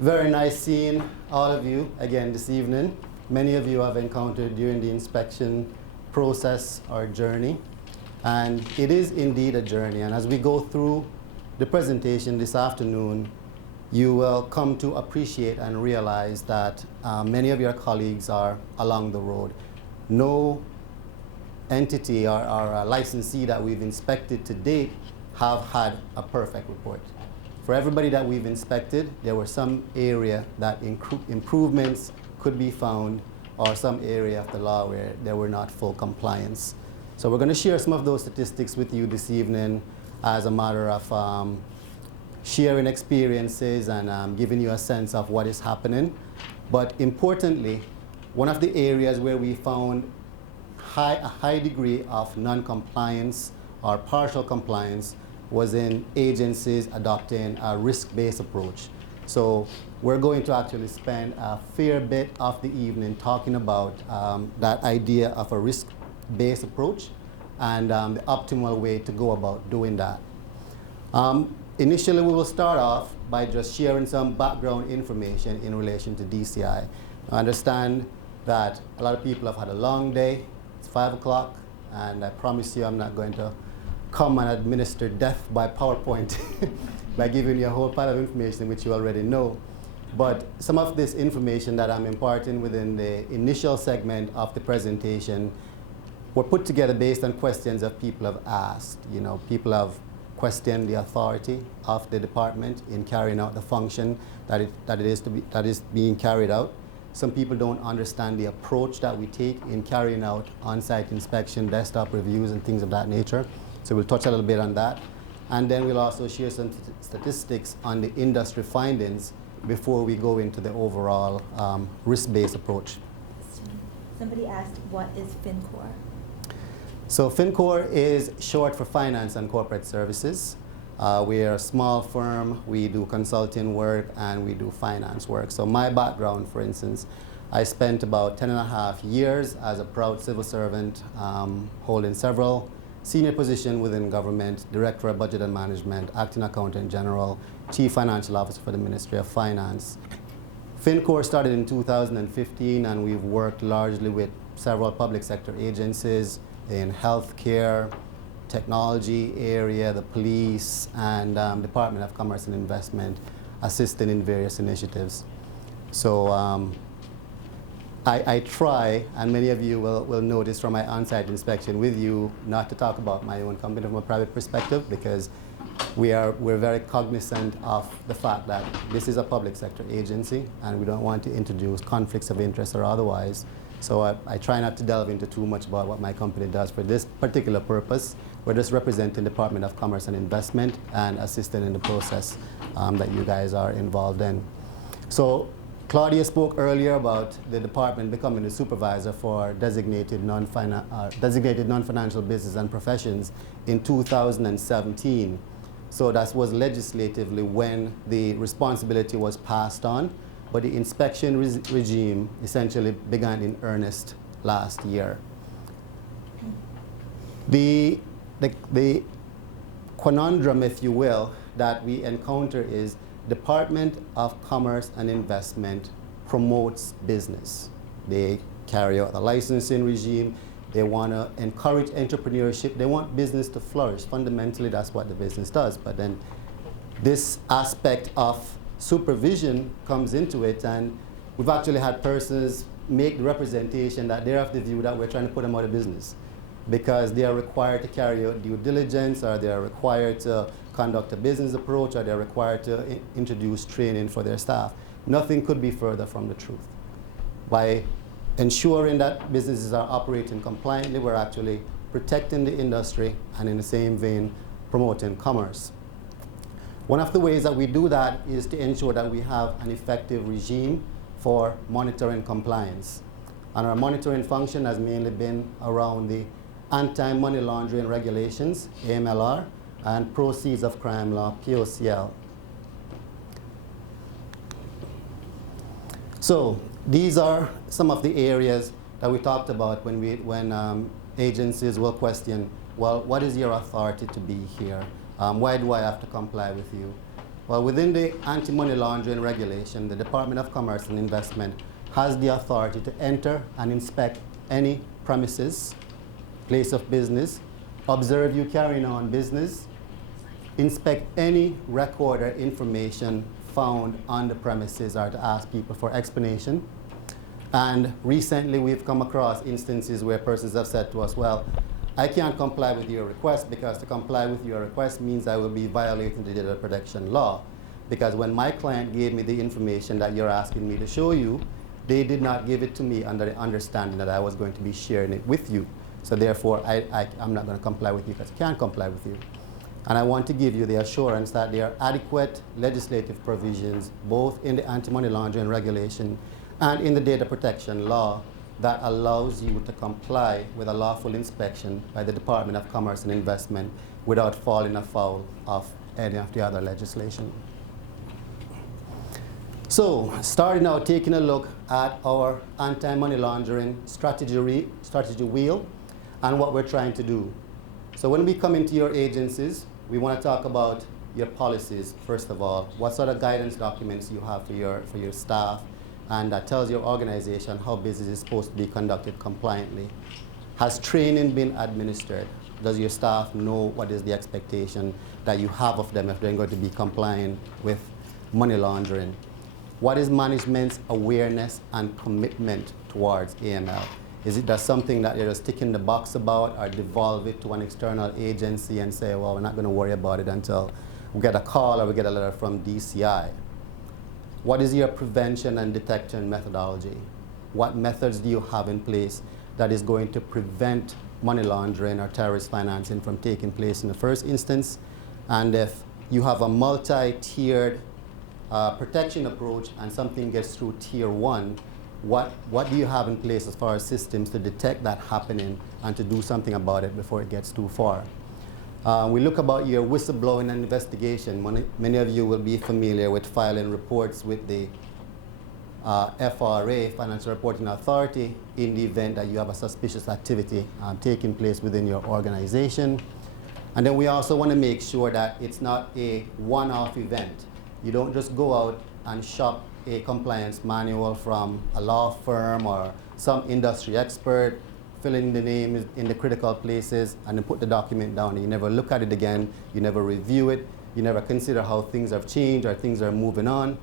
Very nice seeing all of you again this evening. Many of you have encountered during the inspection process or journey. And it is indeed a journey. And as we go through the presentation this afternoon, you will come to appreciate and realize that many of your colleagues are along the road. No entity or licensee that we've inspected to date have had a perfect report. For everybody that we've inspected, there were some area that improvements could be found, or some area of the law where there were not full compliance. So we're going to share some of those statistics with you this evening as a matter of sharing experiences and giving you a sense of what is happening. But importantly, one of the areas where we found a high degree of non-compliance or partial compliance was in agencies adopting a risk-based approach. So we're going to actually spend a fair bit of the evening talking about that idea of a risk-based approach and the optimal way to go about doing that. Initially, we will start off by just sharing some background information in relation to DCI. I understand that a lot of people have had a long day. It's 5 o'clock, and I promise you I'm not going to come and administer death by PowerPoint by giving you a whole pile of information which you already know. But some of this information that I'm imparting within the initial segment of the presentation were put together based on questions that people have asked. You know, people have questioned the authority of the department in carrying out the function that is being carried out. Some people don't understand the approach that we take in carrying out on-site inspection, desktop reviews, and things of that nature. So we'll touch a little bit on that. And then we'll also share some statistics on the industry findings before we go into the overall risk-based approach. Somebody asked, what is FinCor? So FinCor is short for Finance and Corporate Services. We are a small firm. We do consulting work and we do finance work. So my background, for instance, I spent about 10.5 years as a proud civil servant, holding several senior positions within government, Director of Budget and Management, Acting Accountant General, Chief Financial Officer for the Ministry of Finance. FinCor started in 2015, and we've worked largely with several public sector agencies in healthcare, technology area, the police, and Department of Commerce and Investment, assisting in various initiatives. So I try, and many of you will notice from my on-site inspection with you, not to talk about my own company from a private perspective, because we're very cognizant of the fact that this is a public sector agency, and we don't want to introduce conflicts of interest or otherwise. So I try not to delve into too much about what my company does for this particular purpose. We're just representing the Department of Commerce and Investment and assisting in the process that you guys are involved in. So Claudia spoke earlier about the department becoming the supervisor for designated non-financial business and professions in 2017. So that was legislatively when the responsibility was passed on, but the inspection regime essentially began in earnest last year. The conundrum, if you will, that we encounter is Department of Commerce and Investment promotes business. They carry out the licensing regime. They want to encourage entrepreneurship. They want business to flourish. Fundamentally, that's what the business does. But then this aspect of supervision comes into it, and we've actually had persons make the representation that they're of the view that we're trying to put them out of business because they are required to carry out due diligence, or they are required to conduct a business approach, or they're required to introduce training for their staff. Nothing could be further from the truth. By ensuring that businesses are operating compliantly, we're actually protecting the industry and in the same vein, promoting commerce. One of the ways that we do that is to ensure that we have an effective regime for monitoring compliance. And our monitoring function has mainly been around the anti-money laundering regulations, AMLR, and proceeds of crime law, POCL. So these are some of the areas that we talked about when agencies will question, well, what is your authority to be here? Why do I have to comply with you? Well, within the anti-money laundering regulation, the Department of Commerce and Investment has the authority to enter and inspect any premises, place of business, observe you carrying on business, inspect any record or information found on the premises, or to ask people for explanation. And recently we've come across instances where persons have said to us, well, I can't comply with your request because to comply with your request means I will be violating the data protection law. Because when my client gave me the information that you're asking me to show you, they did not give it to me under the understanding that I was going to be sharing it with you. So therefore, I'm not going to comply with you because I can't comply with you. And I want to give you the assurance that there are adequate legislative provisions, both in the anti-money laundering regulation and in the data protection law, that allows you to comply with a lawful inspection by the Department of Commerce and Investment without falling afoul of any of the other legislation. So, starting out, taking a look at our anti-money laundering strategy wheel and what we're trying to do. So when we come into your agencies, we want to talk about your policies, first of all. What sort of guidance documents you have for your staff, and that tells your organization how business is supposed to be conducted compliantly. Has training been administered? Does your staff know what is the expectation that you have of them if they're going to be compliant with money laundering? What is management's awareness and commitment towards AML? Is it just something that you're just ticking the box about, or devolve it to an external agency and say, well, we're not going to worry about it until we get a call or we get a letter from DCI? What is your prevention and detection methodology? What methods do you have in place that is going to prevent money laundering or terrorist financing from taking place in the first instance? And if you have a multi-tiered protection approach and something gets through tier 1, what do you have in place as far as systems to detect that happening and to do something about it before it gets too far? We look about your whistleblowing and investigation. Many of you will be familiar with filing reports with the FRA, Financial Reporting Authority, in the event that you have a suspicious activity taking place within your organization. And then we also want to make sure that it's not a one-off event. You don't just go out and shop a compliance manual from a law firm or some industry expert, fill in the name in the critical places, and then put the document down. You never look at it again, you never review it, you never consider how things have changed or things are moving on.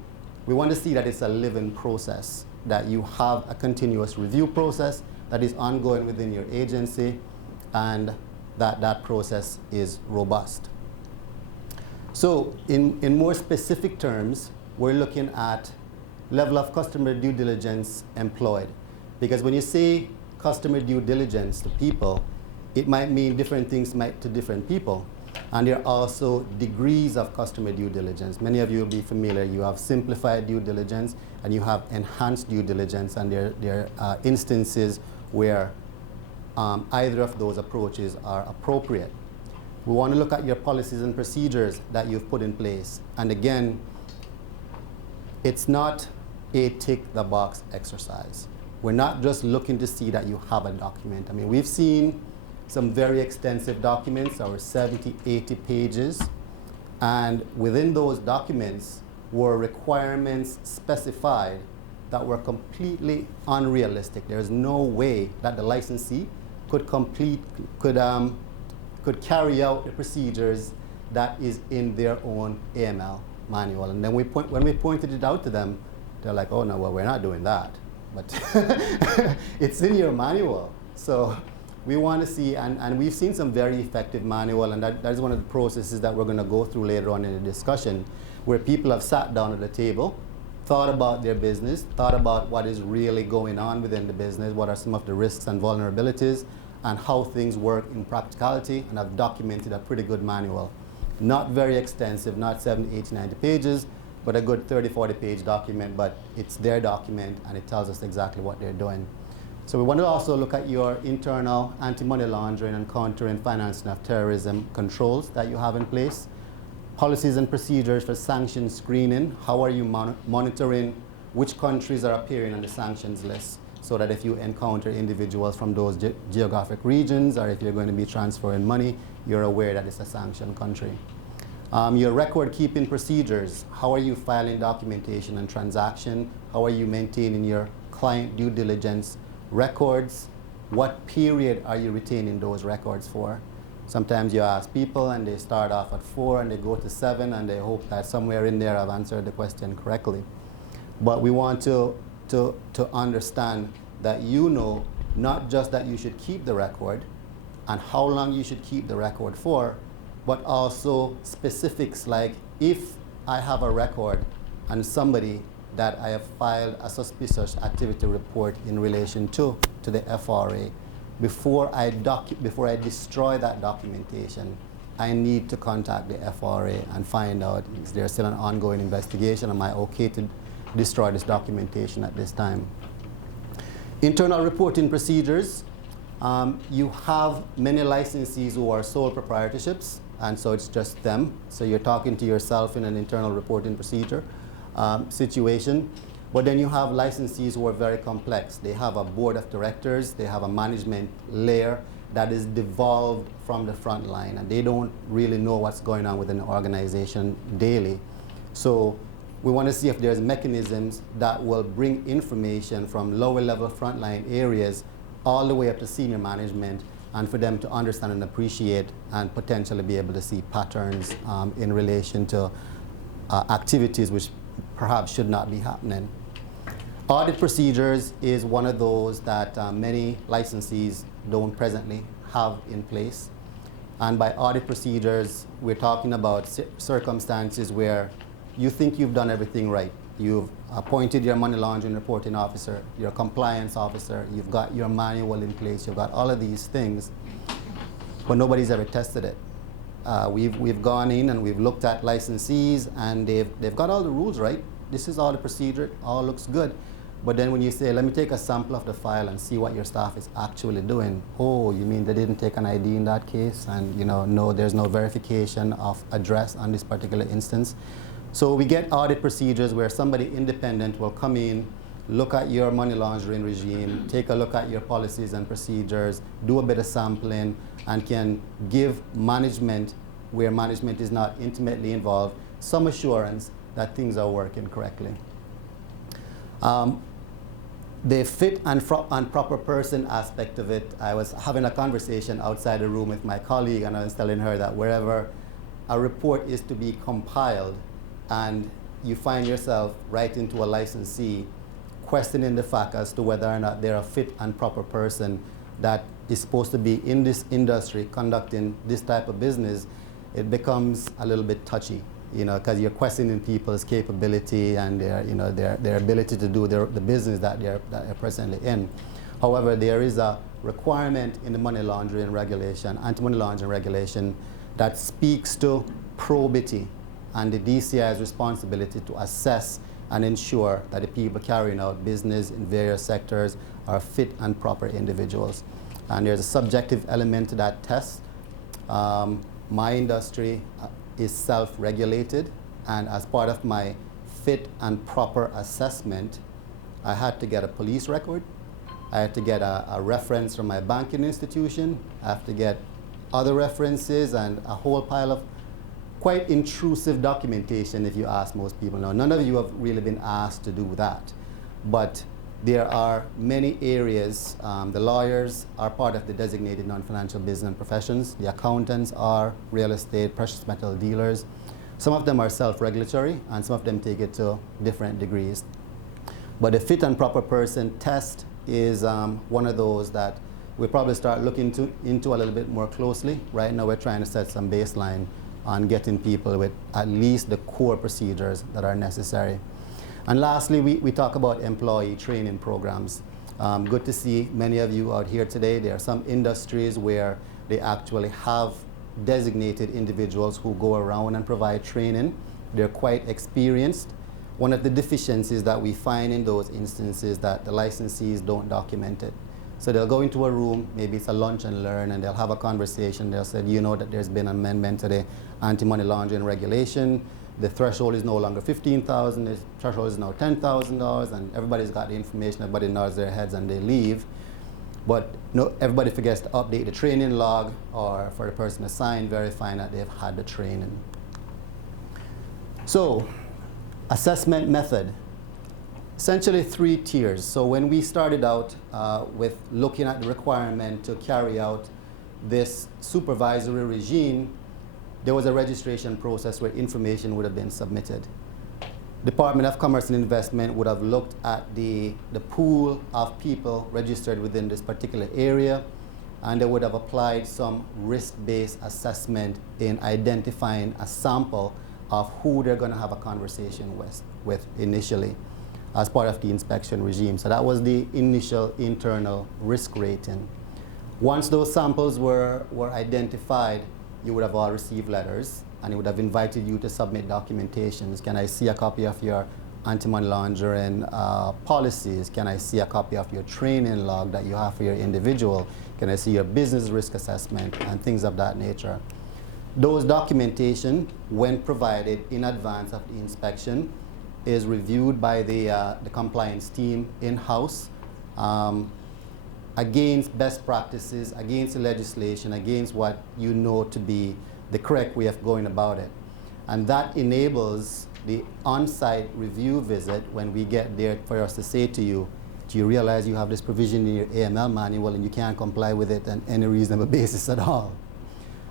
We want to see that it's a living process, that you have a continuous review process that is ongoing within your agency, and that process is robust. So in more specific terms, we're looking at level of customer due diligence employed. Because when you say customer due diligence to people, it might mean different things to different people. And there are also degrees of customer due diligence. Many of you will be familiar. You have simplified due diligence and you have enhanced due diligence, and there are instances where either of those approaches are appropriate. We want to look at your policies and procedures that you've put in place. And again, it's not a tick-the-box exercise. We're not just looking to see that you have a document. I mean, we've seen some very extensive documents, over 70, 80 pages, and within those documents were requirements specified that were completely unrealistic. There's no way that the licensee could carry out the procedures that is in their own AML manual. And then when we pointed it out to them, they're like, oh no, well, we're not doing that. But it's in your manual. So we want to see, and we've seen some very effective manual, and that is one of the processes that we're going to go through later on in the discussion, where people have sat down at the table, thought about their business, thought about what is really going on within the business, what are some of the risks and vulnerabilities, and how things work in practicality, and have documented a pretty good manual. Not very extensive, not 70, 80, 90 pages, but a good 30, 40 page document, but it's their document and it tells us exactly what they're doing. So we want to also look at your internal anti-money laundering and countering financing of terrorism controls that you have in place. Policies and procedures for sanctions screening. How are you monitoring which countries are appearing on the sanctions list, so that if you encounter individuals from those geographic regions, or if you're going to be transferring money, you're aware that it's a sanctioned country. Your record keeping procedures. How are you filing documentation and transaction? How are you maintaining your client due diligence records? What period are you retaining those records for? Sometimes you ask people and they start off at 4 and they go to 7 and they hope that somewhere in there I've answered the question correctly. But we want to understand that you know not just that you should keep the record and how long you should keep the record for, but also specifics like if I have a record and somebody that I have filed a suspicious activity report in relation to the FRA, before I destroy that documentation, I need to contact the FRA and find out is there still an ongoing investigation, am I okay to destroy this documentation at this time. Internal reporting procedures. You have many licensees who are sole proprietorships, and so it's just them. So you're talking to yourself in an internal reporting procedure situation. But then you have licensees who are very complex. They have a board of directors, they have a management layer that is devolved from the front line, and they don't really know what's going on within the organization daily. So we want to see if there's mechanisms that will bring information from lower level frontline areas all the way up to senior management, and for them to understand and appreciate and potentially be able to see patterns in relation to activities which perhaps should not be happening. Audit procedures is one of those that many licensees don't presently have in place. And by audit procedures, we're talking about circumstances where you think you've done everything right. You've appointed your money laundering reporting officer, your compliance officer, you've got your manual in place, you've got all of these things, but nobody's ever tested it. We've gone in and we've looked at licensees and they've got all the rules right. This is all the procedure, it all looks good. But then when you say, let me take a sample of the file and see what your staff is actually doing, oh, you mean they didn't take an ID in that case? And no, there's no verification of address on this particular instance. So we get audit procedures where somebody independent will come in, look at your money laundering regime, take a look at your policies and procedures, do a bit of sampling, and can give management, where management is not intimately involved, some assurance that things are working correctly. The fit and proper person aspect of it, I was having a conversation outside the room with my colleague, and I was telling her that wherever a report is to be compiled and you find yourself writing to a licensee questioning the fact as to whether or not they're a fit and proper person that is supposed to be in this industry conducting this type of business, it becomes a little bit touchy, because you're questioning people's capability and their ability to do the business that they're presently in. However, there is a requirement in the money laundering regulation, anti-money laundering regulation, that speaks to probity and the DCI's responsibility to assess and ensure that the people carrying out business in various sectors are fit and proper individuals. And there's a subjective element to that test. My industry is self-regulated, and as part of my fit and proper assessment, I had to get a police record, I had to get a reference from my banking institution, I have to get other references and a whole pile of quite intrusive documentation, if you ask most people. Now, none of you have really been asked to do that, but there are many areas. The lawyers are part of the designated non-financial business and professions. The accountants are real estate, precious metal dealers. Some of them are self-regulatory, and some of them take it to different degrees. But the fit and proper person test is one of those that we'll probably start looking into a little bit more closely. Right now, we're trying to set some baseline on getting people with at least the core procedures that are necessary. And lastly, we talk about employee training programs. Good to see many of you out here today. There are some industries where they actually have designated individuals who go around and provide training. They're quite experienced. One of the deficiencies that we find in those instances that the licensees don't document it. So they'll go into a room, maybe it's a lunch and learn, and they'll have a conversation. They'll say, that there's been an amendment to the anti-money laundering regulation. The threshold is no longer $15,000, the threshold is now $10,000, and everybody's got the information, everybody nods their heads and they leave. But everybody forgets to update the training log or for the person to sign verifying that they've had the training. So, assessment method. Essentially 3 tiers. So when we started out with looking at the requirement to carry out this supervisory regime, there was a registration process where information would have been submitted. Department of Commerce and Investment would have looked at the pool of people registered within this particular area, and they would have applied some risk-based assessment in identifying a sample of who they're going to have a conversation with initially as part of the inspection regime. So that was the initial internal risk rating. Once those samples were identified, you would have all received letters, and it would have invited you to submit documentations. Can I see a copy of your anti-money laundering policies? Can I see a copy of your training log that you have for your individual? Can I see your business risk assessment and things of that nature? Those documentation, when provided in advance of the inspection, is reviewed by the compliance team in-house against best practices, against the legislation, against what you know to be the correct way of going about it. And that enables the on-site review visit when we get there for us to say to you, do you realize you have this provision in your AML manual and you can't comply with it on any reasonable basis at all?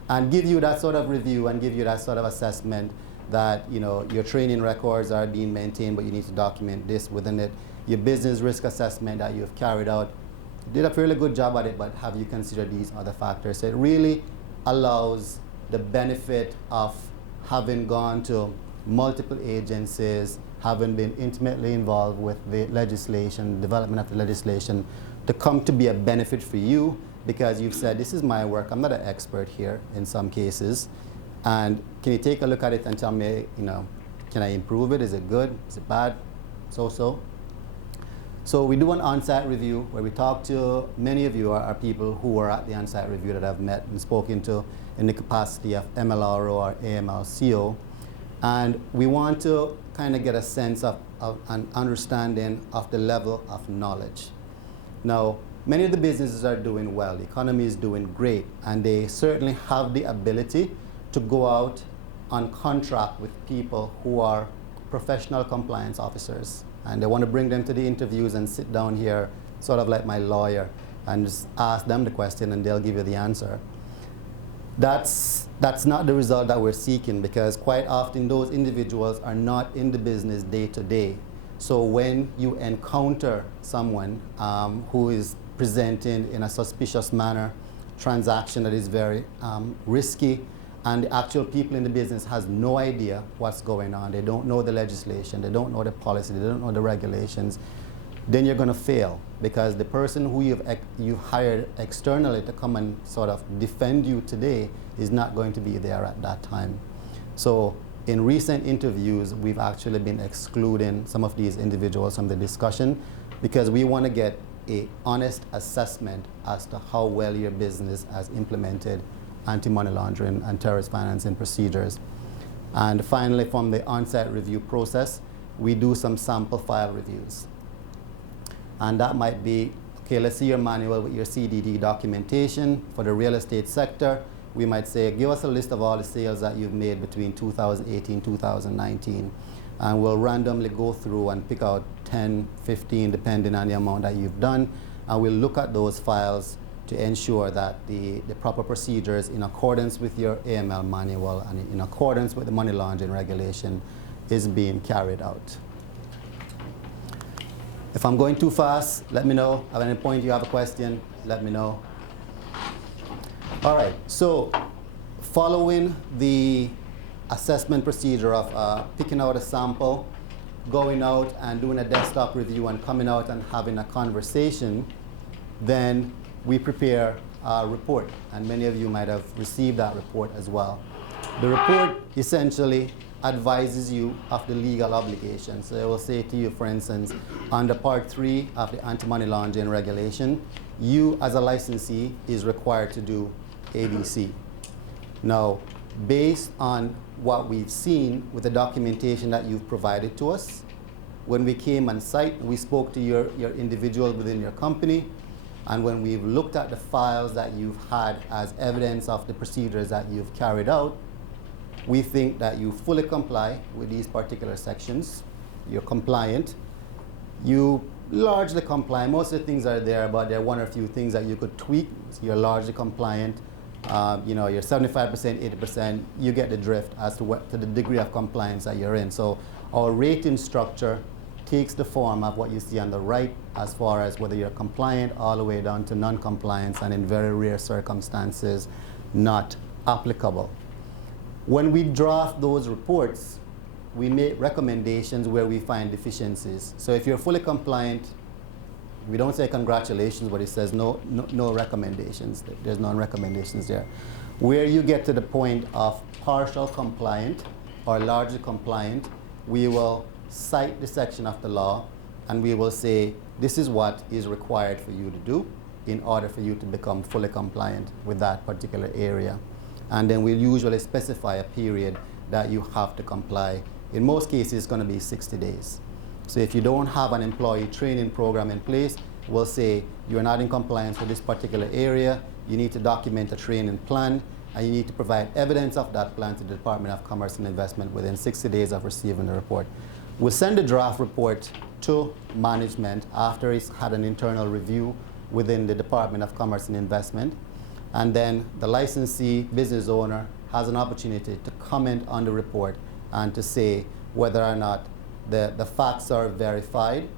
And give you that sort of review and give you that sort of assessment that your training records are being maintained, but you need to document this within it. Your business risk assessment that you've carried out, you did a fairly good job at it, but have you considered these other factors? So it really allows the benefit of having gone to multiple agencies, having been intimately involved with the legislation, development of the legislation, to come to be a benefit for you, because you've said, this is my work, I'm not an expert here in some cases, and can you take a look at it and tell me, can I improve it? Is it good? Is it bad? So. So we do an on-site review where we talk to many of you are people who are at the on-site review that I've met and spoken to in the capacity of MLRO or AML CO. And we want to kind of get a sense of an understanding of the level of knowledge. Now, many of the businesses are doing well. The economy is doing great, and they certainly have the ability to go out on contract with people who are professional compliance officers. And they want to bring them to the interviews and sit down here, sort of like my lawyer, and just ask them the question and they'll give you the answer. That's not the result that we're seeking, because quite often those individuals are not in the business day to day. So when you encounter someone who is presenting in a suspicious manner, transaction that is very risky, and the actual people in the business has no idea what's going on, they don't know the legislation, they don't know the policy, they don't know the regulations, then you're going to fail, because the person who you've hired externally to come and sort of defend you today is not going to be there at that time. So in recent interviews, we've actually been excluding some of these individuals from the discussion, because we want to get an honest assessment as to how well your business has implemented anti-money laundering and terrorist financing procedures. And finally, from the on-site review process, we do some sample file reviews. And that might be, okay, let's see your manual with your CDD documentation for the real estate sector. We might say, give us a list of all the sales that you've made between 2018, 2019. And we'll randomly go through and pick out 10, 15, depending on the amount that you've done. And we'll look at those files to ensure that the proper procedures in accordance with your AML manual and in accordance with the money laundering regulation is being carried out. If I'm going too fast, let me know. At any point you have a question, let me know. All right, so following the assessment procedure of picking out a sample, going out and doing a desktop review and coming out and having a conversation, then we prepare a report, and many of you might have received that report as well. The report essentially advises you of the legal obligations. So it will say to you, for instance, under Part 3 of the Anti-Money Laundering Regulation, you as a licensee is required to do ABC. Now, based on what we've seen with the documentation that you've provided to us, when we came on site, we spoke to your individual within your company, and when we've looked at the files that you've had as evidence of the procedures that you've carried out, we think that you fully comply with these particular sections, you're compliant, you largely comply. Most of the things are there, but there are one or few things that you could tweak. So you're largely compliant. You're 75%, 80%. You get the drift as to the degree of compliance that you're in. So our rating structure takes the form of what you see on the right as far as whether you're compliant all the way down to non-compliance, and in very rare circumstances, not applicable. When we draft those reports, we make recommendations where we find deficiencies. So if you're fully compliant, we don't say congratulations, but it says no recommendations. There's no recommendations there. Where you get to the point of partial compliant or largely compliant, we will cite the section of the law and we will say this is what is required for you to do in order for you to become fully compliant with that particular area. And then we'll usually specify a period that you have to comply. In most cases, it's going to be 60 days. So if you don't have an employee training program in place, we'll say you're not in compliance with this particular area, you need to document a training plan, and you need to provide evidence of that plan to the Department of Commerce and Investment within 60 days of receiving the report. We'll send the draft report to management after it's had an internal review within the Department of Commerce and Investment. And then the licensee business owner has an opportunity to comment on the report and to say whether or not the facts are verified,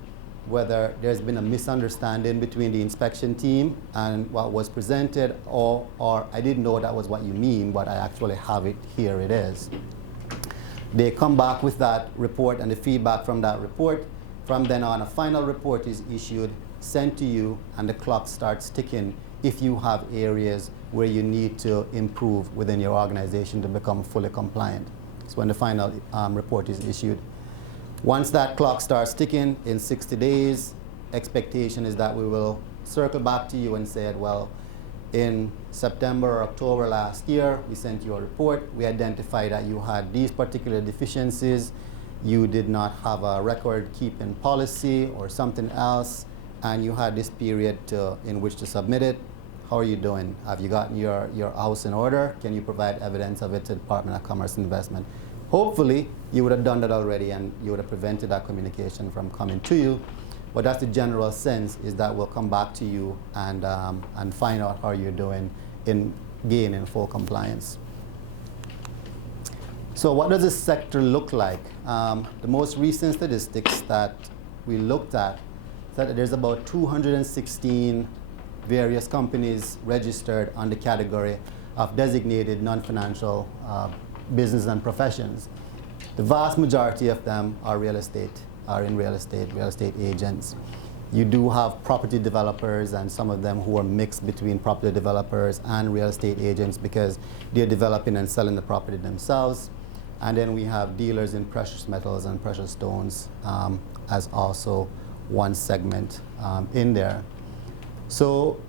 whether there's been a misunderstanding between the inspection team and what was presented, or I didn't know that was what you mean, but I actually have it, here it is. They come back with that report and the feedback from that report. From then on, a final report is issued, sent to you, and the clock starts ticking if you have areas where you need to improve within your organization to become fully compliant. It's when the final report is issued. Once that clock starts ticking in 60 days, expectation is that we will circle back to you and say, well, in September or October last year, we sent you a report. We identified that you had these particular deficiencies. You did not have a record-keeping policy or something else, and you had this period in which to submit it. How are you doing? Have you gotten your house in order? Can you provide evidence of it to the Department of Commerce and Investment? Hopefully, you would have done that already and you would have prevented that communication from coming to you. But that's the general sense, is that we'll come back to you and find out how you're doing in gaining full compliance. So what does this sector look like? The most recent statistics that we looked at said that there's about 216 various companies registered on the category of designated non-financial business and professions. The vast majority of them are real estate agents. You do have property developers and some of them who are mixed between property developers and real estate agents because they're developing and selling the property themselves. And then we have dealers in precious metals and precious stones as also one segment in there. So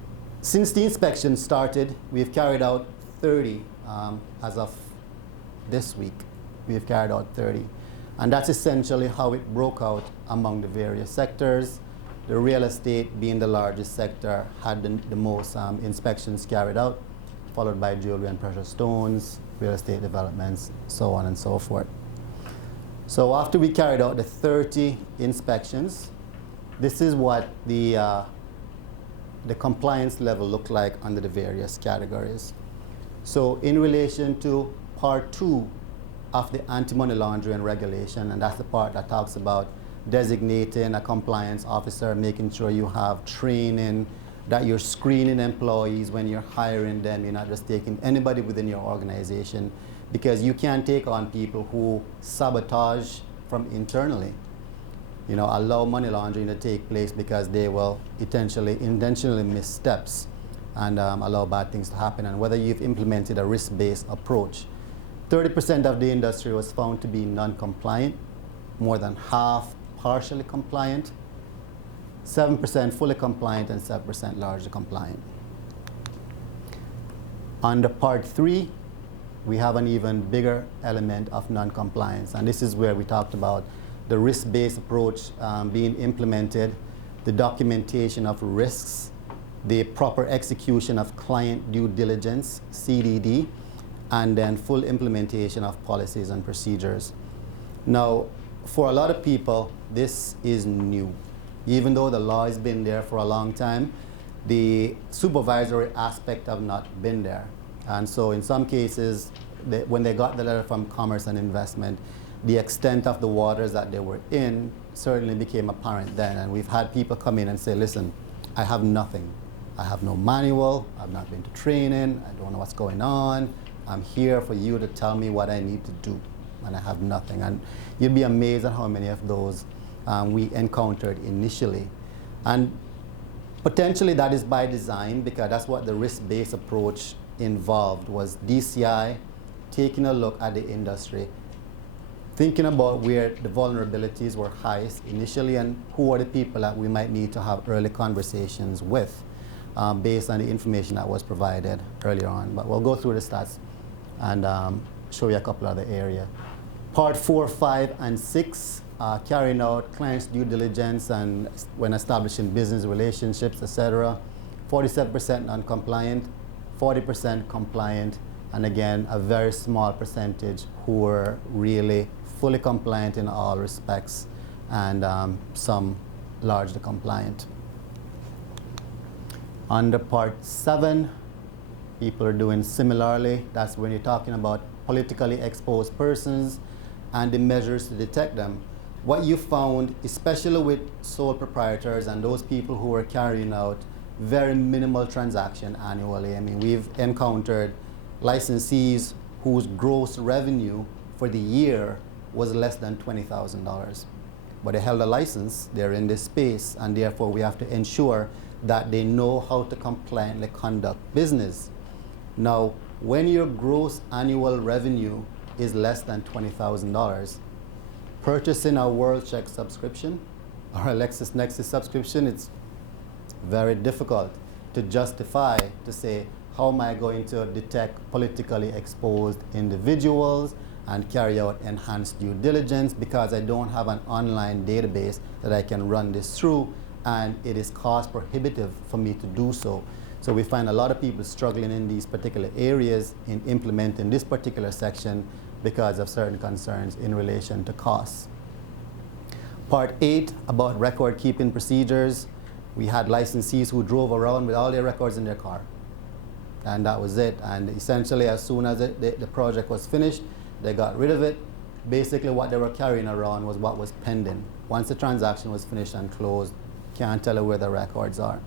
since the inspection started, we've carried out 30 as of this week. We've carried out 30. And that's essentially how it broke out among the various sectors. The real estate, being the largest sector, had the most inspections carried out, followed by jewelry and precious stones, real estate developments, so on and so forth. So after we carried out the 30 inspections, this is what the compliance level looked like under the various categories. So in relation to Part 2 of the anti-money laundering regulation, and that's the part that talks about designating a compliance officer, making sure you have training, that you're screening employees when you're hiring them, you're not just taking anybody within your organization, because you can't take on people who sabotage from internally. You know, allow money laundering to take place because they will intentionally miss steps and allow bad things to happen. And whether you've implemented a risk-based approach, 30% of the industry was found to be non-compliant, more than half partially compliant, 7% fully compliant, and 7% largely compliant. Under Part 3, we have an even bigger element of non-compliance, and this is where we talked about the risk-based approach being implemented, the documentation of risks, the proper execution of client due diligence, CDD, and then full implementation of policies and procedures. Now, for a lot of people, this is new. Even though the law has been there for a long time, the supervisory aspect have not been there. And so in some cases, when they got the letter from Commerce and Investment, the extent of the waters that they were in certainly became apparent then. And we've had people come in and say, listen, I have nothing. I have no manual, I've not been to training, I don't know what's going on. I'm here for you to tell me what I need to do, and I have nothing. And you'd be amazed at how many of those we encountered initially. And potentially that is by design, because that's what the risk-based approach involved, was DCI taking a look at the industry, thinking about where the vulnerabilities were highest initially and who are the people that we might need to have early conversations with based on the information that was provided earlier on. But we'll go through the stats and show you a couple other areas. Part 4, 5, and 6, carrying out clients' due diligence and when establishing business relationships, etc. 47% non-compliant, 40% compliant, and again, a very small percentage who were really fully compliant in all respects, and some largely compliant. Under Part 7, people are doing similarly. That's when you're talking about politically exposed persons and the measures to detect them. What you found, especially with sole proprietors and those people who are carrying out very minimal transaction annually. I mean, we've encountered licensees whose gross revenue for the year was less than $20,000. But they held a license, they're in this space, and therefore we have to ensure that they know how to compliantly conduct business. Now, when your gross annual revenue is less than $20,000, purchasing a WorldCheck subscription or a LexisNexis subscription, it's very difficult to justify, to say, how am I going to detect politically exposed individuals and carry out enhanced due diligence, because I don't have an online database that I can run this through, and it is cost prohibitive for me to do so. So we find a lot of people struggling in these particular areas in implementing this particular section because of certain concerns in relation to costs. Part 8, about record keeping procedures. We had licensees who drove around with all their records in their car, and that was it. And essentially, as soon as the project was finished, they got rid of it. Basically, what they were carrying around was what was pending. Once the transaction was finished and closed, can't tell you where the records are.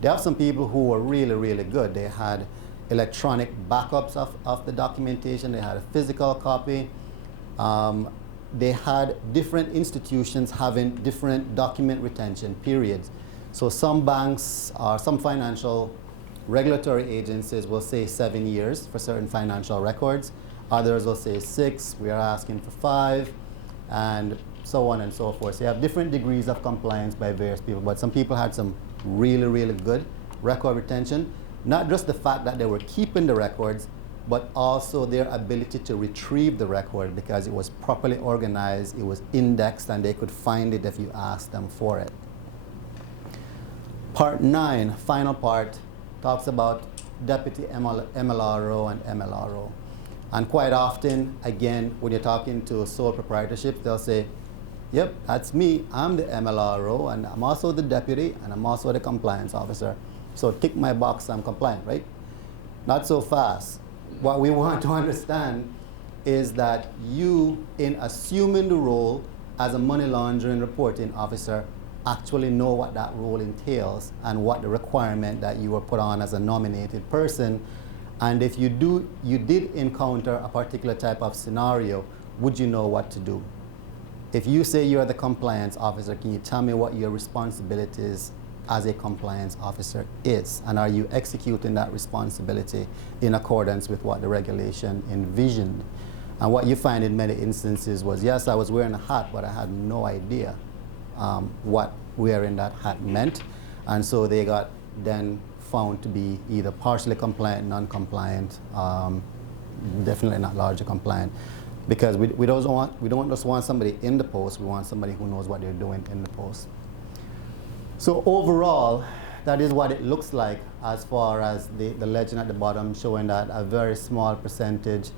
There are some people who were really, really good. They had electronic backups of the documentation. They had a physical copy. They had different institutions having different document retention periods. So some banks or some financial regulatory agencies will say 7 years for certain financial records. Others will say 6, we are asking for 5, and so on and so forth. So you have different degrees of compliance by various people, but some people had some really, really good record retention. Not just the fact that they were keeping the records, but also their ability to retrieve the record because it was properly organized, it was indexed, and they could find it if you asked them for it. Part 9, final part, talks about deputy MLRO and MLRO. And quite often, again, when you're talking to sole proprietorships, they'll say, yep, that's me, I'm the MLRO, and I'm also the deputy, and I'm also the compliance officer. So tick my box, I'm compliant, right? Not so fast. What we want to understand is that you, in assuming the role as a money laundering reporting officer, actually know what that role entails and what the requirement that you were put on as a nominated person. And if you did encounter a particular type of scenario, would you know what to do? If you say you're the compliance officer, can you tell me what your responsibilities as a compliance officer is? And are you executing that responsibility in accordance with what the regulation envisioned? And what you find in many instances was, yes, I was wearing a hat, but I had no idea what wearing that hat meant. And so they got then found to be either partially compliant, non-compliant, definitely not largely compliant. Because we don't just want somebody in the post, we want somebody who knows what they're doing in the post. So overall, that is what it looks like as far as the legend at the bottom showing that a very small percentage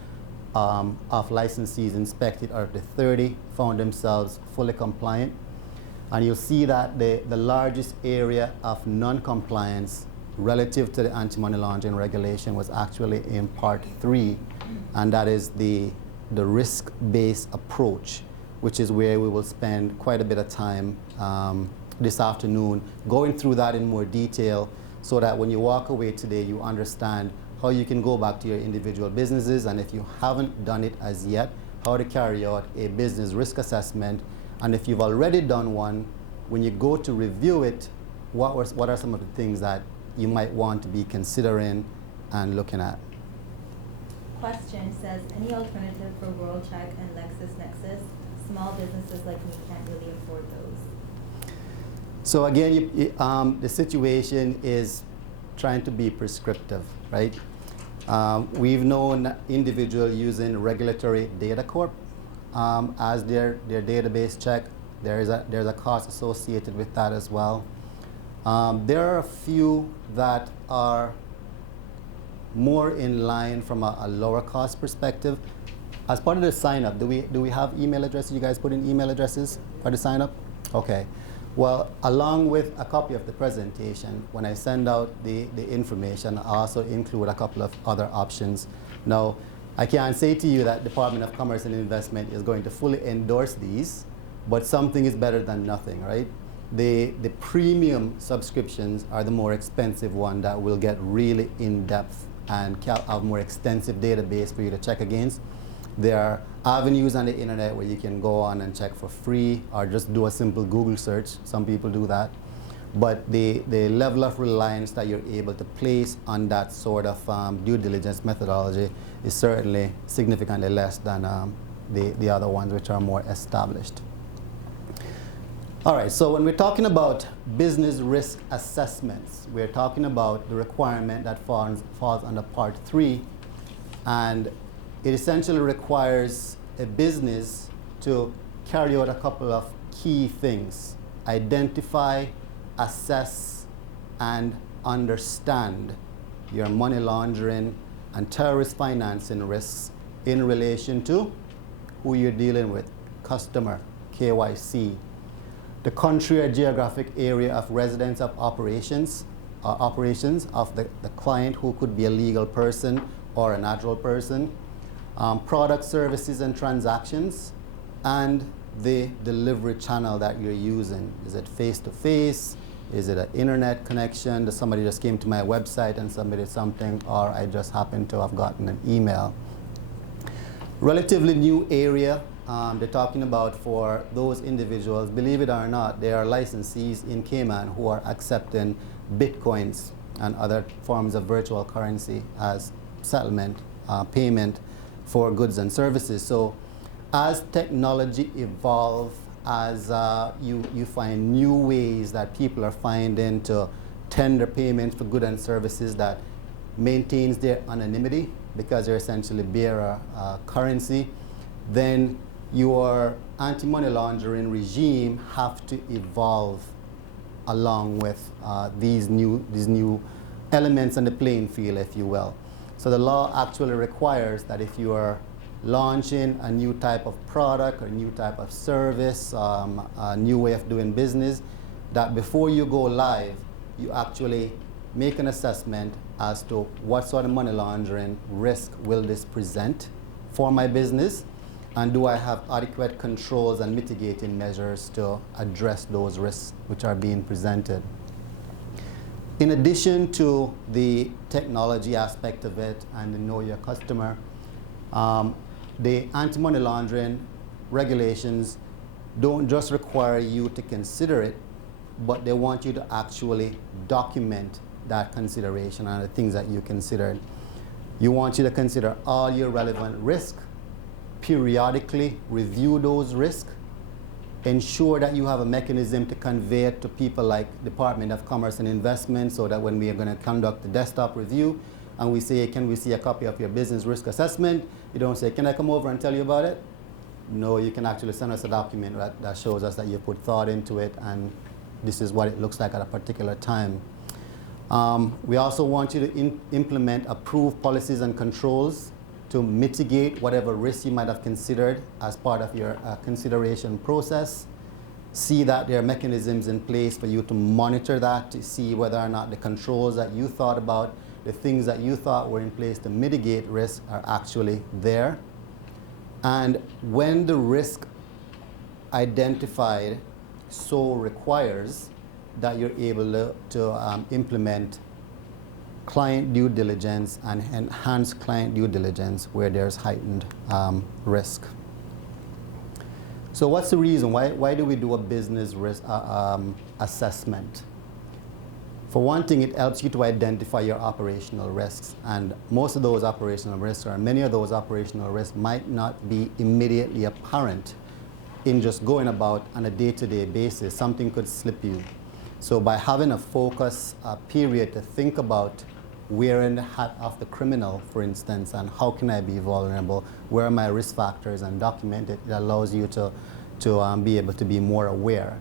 of licensees inspected out of the 30 found themselves fully compliant. And you'll see that the largest area of non-compliance relative to the anti-money laundering regulation was actually in Part 3, and that is the risk-based approach, which is where we will spend quite a bit of time this afternoon going through that in more detail, so that when you walk away today, you understand how you can go back to your individual businesses, and if you haven't done it as yet, how to carry out a business risk assessment. And if you've already done one, when you go to review it, what are some of the things that you might want to be considering and looking at? Question says, any alternative for WorldCheck and LexisNexis? Small businesses like me can't really afford those. So again, the situation is trying to be prescriptive, right? We've known individuals using Regulatory Data Corp as their database check. There's a cost associated with that as well. There are a few that are more in line from a lower cost perspective. As part of the sign up, do we have email addresses? You guys put in email addresses for the sign up? Okay. Well, along with a copy of the presentation, when I send out the information, I also include a couple of other options. Now, I can't say to you that Department of Commerce and Investment is going to fully endorse these, but something is better than nothing, right? The premium subscriptions are the more expensive one that will get really in-depth and have more extensive database for you to check against. There are avenues on the internet where you can go on and check for free or just do a simple Google search. Some people do that. But the level of reliance that you're able to place on that sort of due diligence methodology is certainly significantly less than the other ones, which are more established. All right, so when we're talking about business risk assessments, we're talking about the requirement that falls under Part 3, and it essentially requires a business to carry out a couple of key things: identify, assess, and understand your money laundering and terrorist financing risks in relation to who you're dealing with, customer, KYC, the country or geographic area of residence of operations of the client, who could be a legal person or a natural person, product, services, and transactions, and the delivery channel that you're using. Is it face-to-face? Is it an internet connection? Does somebody just came to my website and submitted something, or I just happened to have gotten an email? Relatively new area. They're talking about for those individuals, believe it or not, there are licensees in Cayman who are accepting Bitcoins and other forms of virtual currency as settlement, payment for goods and services. So as technology evolves, as you find new ways that people are finding to tender payments for goods and services that maintains their anonymity because they're essentially bearer currency, then your anti-money laundering regime have to evolve along with these new elements on the playing field, if you will. So the law actually requires that if you are launching a new type of product or new type of service, a new way of doing business, that before you go live, you actually make an assessment as to what sort of money laundering risk will this present for my business, and do I have adequate controls and mitigating measures to address those risks which are being presented. In addition to the technology aspect of it and the know your customer, the anti-money laundering regulations don't just require you to consider it, but they want you to actually document that consideration and the things that you considered. You want you to consider all your relevant risk, periodically review those risks, ensure that you have a mechanism to convey it to people like Department of Commerce and Investment, so that when we are going to conduct the desktop review and we say, can we see a copy of your business risk assessment? You don't say, can I come over and tell you about it? No, you can actually send us a document that shows us that you put thought into it and this is what it looks like at a particular time. We also want you to implement approved policies and controls to mitigate whatever risk you might have considered as part of your consideration process. See that there are mechanisms in place for you to monitor that, to see whether or not the controls that you thought about, the things that you thought were in place to mitigate risk are actually there. And when the risk identified so requires, that you're able to implement client due diligence and enhance client due diligence where there's heightened risk. So what's the reason? Why do we do a business risk assessment? For one thing, it helps you to identify your operational risks. And most of those operational risks, or many of those operational risks, might not be immediately apparent in just going about on a day-to-day basis. Something could slip you. So by having a focus period to think about wearing the hat of the criminal, for instance, and how can I be vulnerable, where are my risk factors, and document it, it allows you to be able to be more aware.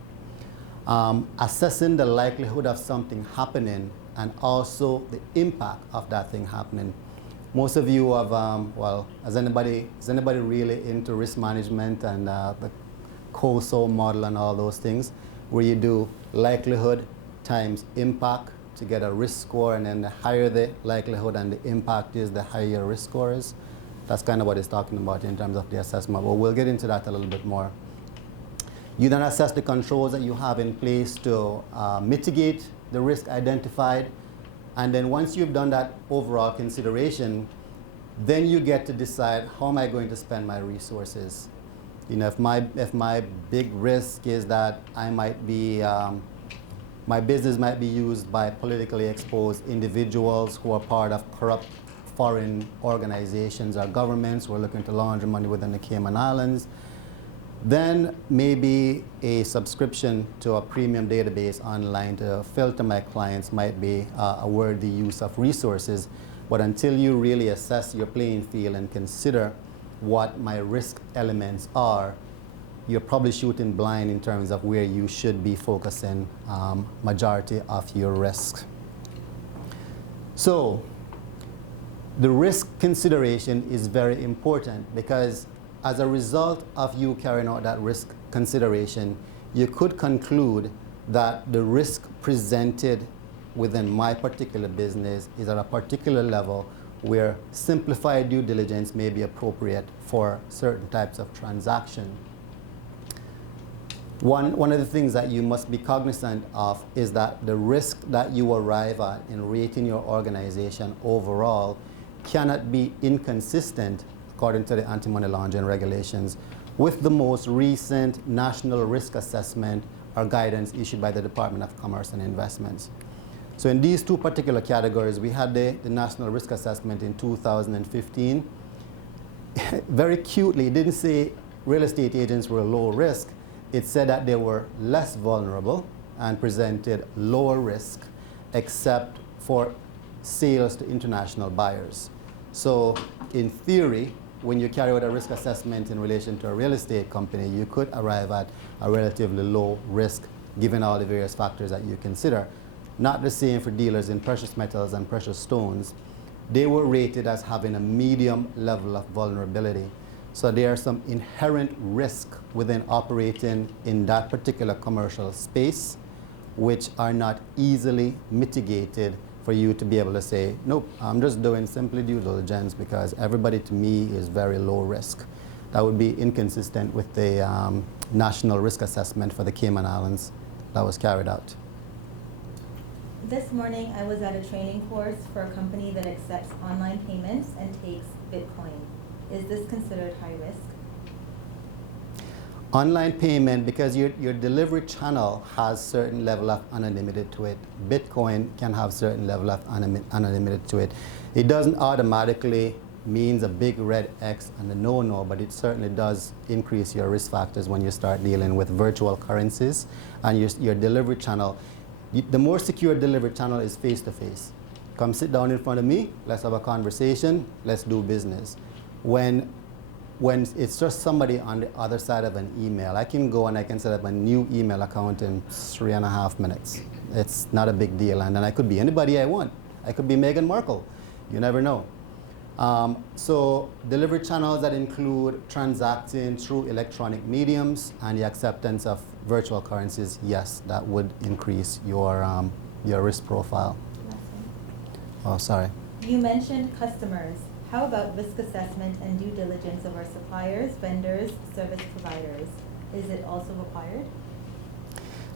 Assessing the likelihood of something happening and also the impact of that thing happening. Most of you have, well, is anybody really into risk management and the COSO model and all those things, where you do likelihood times impact to get a risk score, and then the higher the likelihood and the impact is, the higher your risk score is. That's kind of what it's talking about in terms of the assessment, but we'll get into that a little bit more. You then assess the controls that you have in place to mitigate the risk identified, and then once you've done that overall consideration, then you get to decide, how am I going to spend my resources? You know, if my big risk is that I might be, my business might be used by politically exposed individuals who are part of corrupt foreign organizations or governments who are looking to launder money within the Cayman Islands, then maybe a subscription to a premium database online to filter my clients might be a worthy use of resources. But until you really assess your playing field and consider what my risk elements are, you're probably shooting blind in terms of where you should be focusing majority of your risk. So the risk consideration is very important, because as a result of you carrying out that risk consideration, you could conclude that the risk presented within my particular business is at a particular level where simplified due diligence may be appropriate for certain types of transaction. One of the things that you must be cognizant of is that the risk that you arrive at in rating your organization overall cannot be inconsistent, according to the anti-money laundering regulations, with the most recent national risk assessment or guidance issued by the Department of Commerce and Investments. So in these two particular categories, we had the national risk assessment in 2015. Very cutely, it didn't say real estate agents were low risk. It said that they were less vulnerable and presented lower risk, except for sales to international buyers. So in theory, when you carry out a risk assessment in relation to a real estate company, you could arrive at a relatively low risk given all the various factors that you consider. Not the same for dealers in precious metals and precious stones. They were rated as having a medium level of vulnerability. So there are some inherent risk within operating in that particular commercial space, which are not easily mitigated for you to be able to say, nope, I'm just doing simply due diligence because everybody to me is very low risk. That would be inconsistent with the national risk assessment for the Cayman Islands that was carried out. This morning, I was at a training course for a company that accepts online payments and takes Bitcoin. Is this considered high risk? Online payment, because your delivery channel has certain level of anonymity to it. Bitcoin can have certain level of anonymity to it. It doesn't automatically means a big red X and a no-no, but it certainly does increase your risk factors when you start dealing with virtual currencies and your delivery channel. The more secure delivery channel is face-to-face. Come sit down in front of me, let's have a conversation, let's do business. When when it's just somebody on the other side of an email, I can go and I can set up a new email account in 3.5 minutes. It's not a big deal. And then I could be anybody I want. I could be Meghan Markle. You never know. So delivery channels that include transacting through electronic mediums and the acceptance of virtual currencies, yes, that would increase your risk profile. Last one. Oh, sorry. You mentioned customers. How about risk assessment and due diligence of our suppliers, vendors, service providers? Is it also required?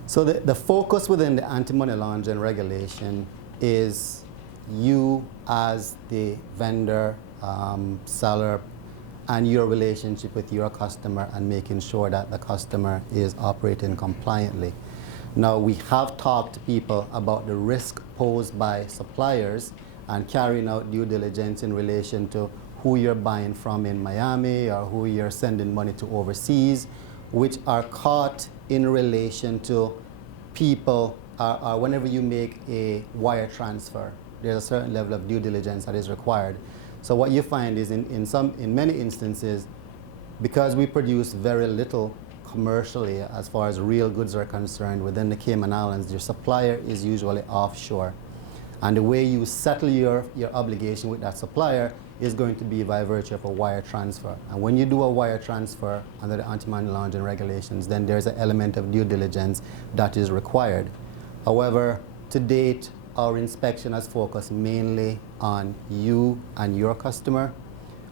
So the focus within the anti-money laundering regulation is you as the vendor, seller, and your relationship with your customer and making sure that the customer is operating compliantly. Now, we have talked to people about the risk posed by suppliers and carrying out due diligence in relation to who you're buying from in Miami or who you're sending money to overseas, which are caught in relation to people, whenever you make a wire transfer, there's a certain level of due diligence that is required. So what you find is in many instances, because we produce very little commercially as far as real goods are concerned within the Cayman Islands, your supplier is usually offshore. And the way you settle your obligation with that supplier is going to be by virtue of a wire transfer. And when you do a wire transfer under the anti-money laundering regulations, then there's an element of due diligence that is required. However, to date, our inspection has focused mainly on you and your customer.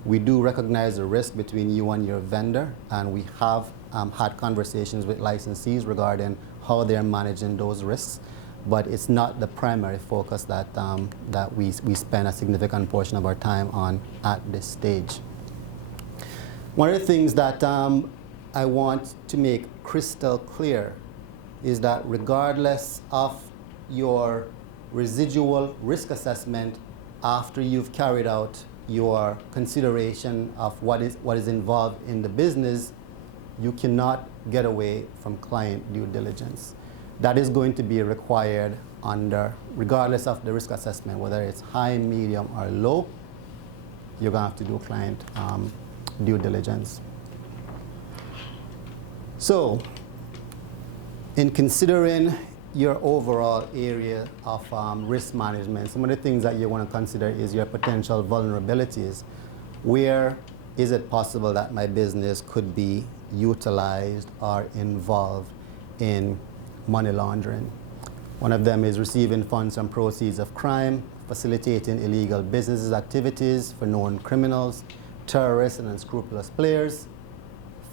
We do recognize the risk between you and your vendor, and we have had conversations with licensees regarding how they're managing those risks. But it's not the primary focus that we spend a significant portion of our time on at this stage. One of the things that I want to make crystal clear is that regardless of your residual risk assessment after you've carried out your consideration of what is involved in the business, you cannot get away from client due diligence. That is going to be required regardless of the risk assessment, whether it's high, medium, or low, you're going to have to do client due diligence. So, in considering your overall area of risk management, some of the things that you want to consider is your potential vulnerabilities. Where is it possible that my business could be utilized or involved in money laundering? One of them is receiving funds from proceeds of crime, facilitating illegal business activities for known criminals, terrorists, and unscrupulous players,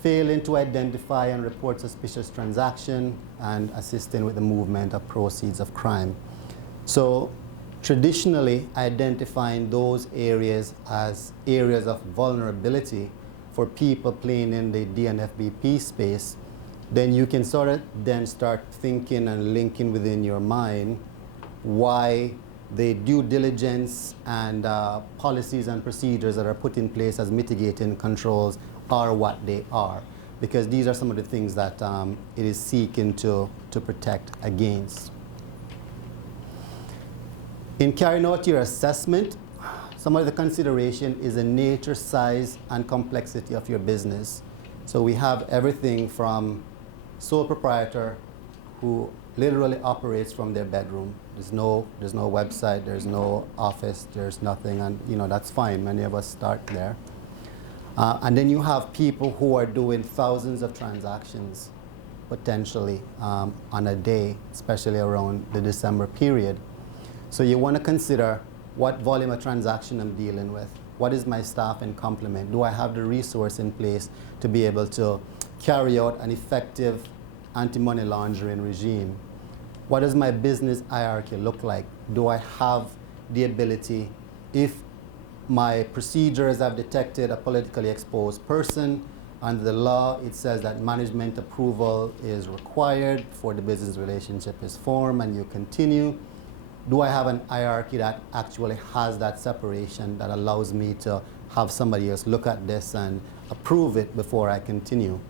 failing to identify and report suspicious transaction, and assisting with the movement of proceeds of crime. So traditionally, identifying those areas as areas of vulnerability for people playing in the DNFBP space, then you can sort of then start thinking and linking within your mind why the due diligence and policies and procedures that are put in place as mitigating controls are what they are. Because these are some of the things that it is seeking to protect against. In carrying out your assessment, some of the consideration is the nature, size, and complexity of your business. So we have everything from sole proprietor who literally operates from their bedroom. There's no website, there's no office, there's nothing, and that's fine. Many of us start there. And then you have people who are doing thousands of transactions potentially on a day, especially around the December period. So you want to consider what volume of transaction I'm dealing with. What is my staff in complement? Do I have the resource in place to be able to carry out an effective anti-money laundering regime? What does my business hierarchy look like? Do I have the ability, if my procedures have detected a politically exposed person, under the law it says that management approval is required before the business relationship is formed and you continue. Do I have an hierarchy that actually has that separation that allows me to have somebody else look at this and approve it before I continue?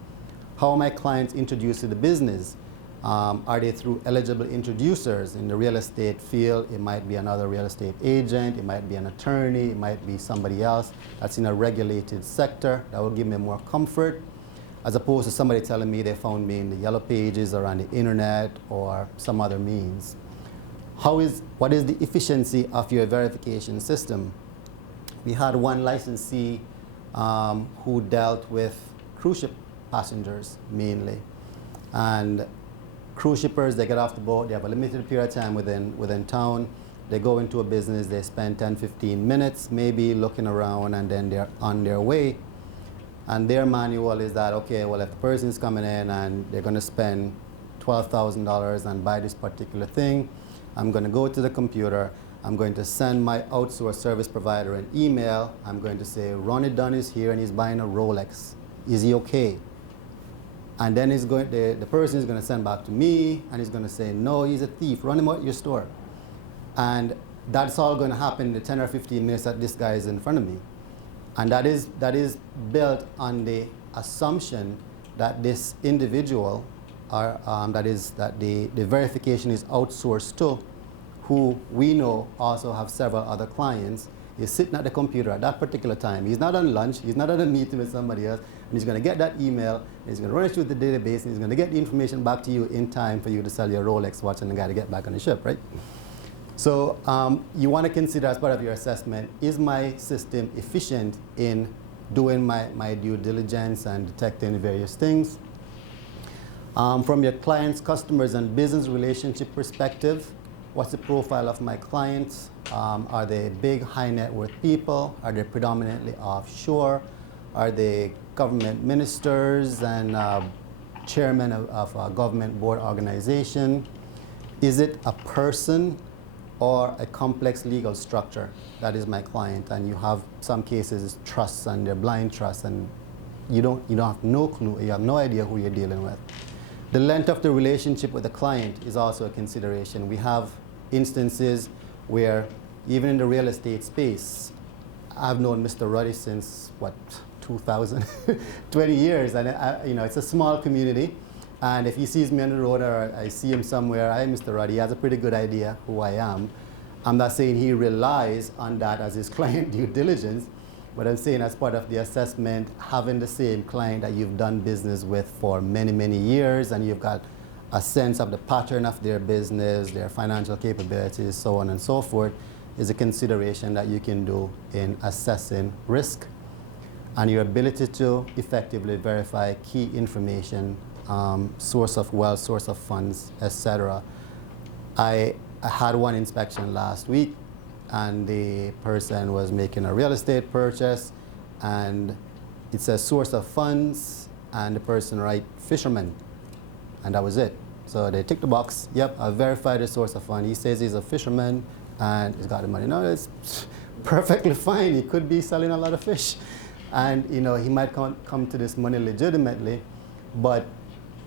How are my clients introduced to the business? Are they through eligible introducers in the real estate field? It might be another real estate agent, it might be an attorney, it might be somebody else that's in a regulated sector. That will give me more comfort, as opposed to somebody telling me they found me in the yellow pages or on the internet or some other means. What is the efficiency of your verification system? We had one licensee who dealt with cruise ship passengers mainly. And cruise shippers, they get off the boat, they have a limited period of time within town, they go into a business, they spend 10, 15 minutes maybe looking around, and then they're on their way. And their manual is that, okay, well, if the person's coming in and they're going to spend $12,000 and buy this particular thing, I'm going to go to the computer, I'm going to send my outsourced service provider an email, I'm going to say, Ronnie Dunn is here and he's buying a Rolex. Is he okay? And then the person is going to send back to me, and he's going to say, no, he's a thief, run him out your store. And that's all going to happen in the 10 or 15 minutes that this guy is in front of me. And that is built on the assumption that this individual, that the verification is outsourced to, who we know also have several other clients, is sitting at the computer at that particular time. He's not on lunch, he's not at a meeting with somebody else, and he's going to get that email, and he's going to run it through the database, and he's going to get the information back to you in time for you to sell your Rolex watch and the guy to get back on the ship, right? So you want to consider as part of your assessment, is my system efficient in doing my due diligence and detecting various things? From your clients, customers, and business relationship perspective, what's the profile of my clients? Are they big, high net worth people? Are they predominantly offshore? Are they government ministers and chairman of a government board organization? Is it a person or a complex legal structure? That is my client. And you have some cases trusts, and they're blind trusts, and you have no clue, you have no idea who you're dealing with. The length of the relationship with the client is also a consideration. We have instances where, even in the real estate space, I've known Mr. Ruddy since, 2000, 20 years, and it's a small community. And if he sees me on the road or I see him somewhere, hi, Mr. Ruddy, he has a pretty good idea who I am. I'm not saying he relies on that as his client due diligence, but I'm saying as part of the assessment, having the same client that you've done business with for many, many years, and you've got a sense of the pattern of their business, their financial capabilities, so on and so forth, is a consideration that you can do in assessing risk and your ability to effectively verify key information, source of wealth, source of funds, etc. I had one inspection last week, and the person was making a real estate purchase, and it says source of funds, and the person write fisherman, and that was it. So they tick the box, yep, I verified the source of fund. He says he's a fisherman and he's got the money. No, it's perfectly fine. He could be selling a lot of fish. And he might come to this money legitimately, but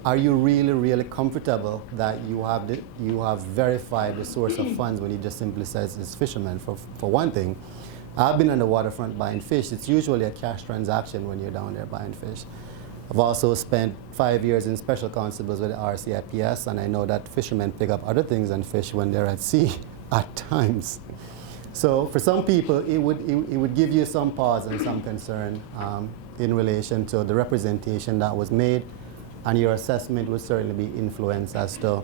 are you really, really comfortable that you have verified the source of funds when he just simply says it's fisherman? For one thing, I've been on the waterfront buying fish. It's usually a cash transaction when you're down there buying fish. I've also spent 5 years in special constables with the RCIPS, and I know that fishermen pick up other things than fish when they're at sea at times. So for some people, it would give you some pause and some concern in relation to the representation that was made, and your assessment would certainly be influenced as to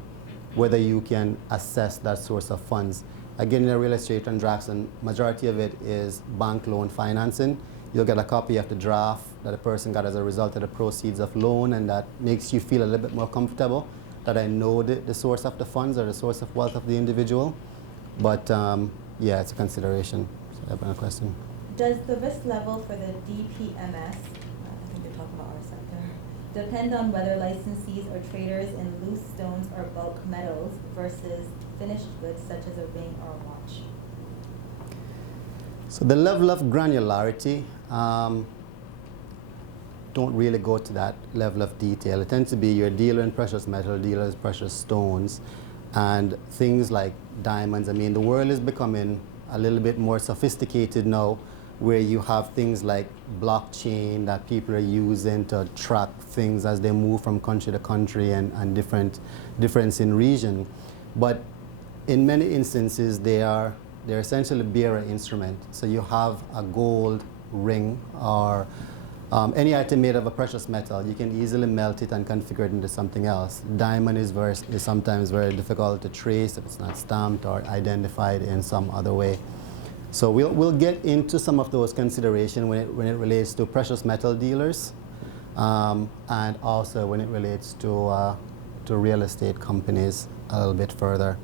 whether you can assess that source of funds. Again, in a real estate transaction, majority of it is bank loan financing. You'll get a copy of the draft that a person got as a result of the proceeds of loan, and that makes you feel a little bit more comfortable that I know the source of the funds or the source of wealth of the individual. But yeah, it's a consideration. So I have another question. Does the risk level for the DPMS, I think they're talking about our sector, depend on whether licensees are traders in loose stones or bulk metals versus finished goods such as a ring or a watch? So the level of granularity don't really go to that level of detail. It tends to be your dealer in precious metal, dealer in precious stones, and things like diamonds. I mean, the world is becoming a little bit more sophisticated now, where you have things like blockchain that people are using to track things as they move from country to country and difference in region. But in many instances, they're essentially bearer instrument. So you have a gold ring or any item made of a precious metal. You can easily melt it and configure it into something else. Diamond is sometimes very difficult to trace if it's not stamped or identified in some other way. So we'll get into some of those considerations when it relates to precious metal dealers, and also when it relates to real estate companies a little bit further.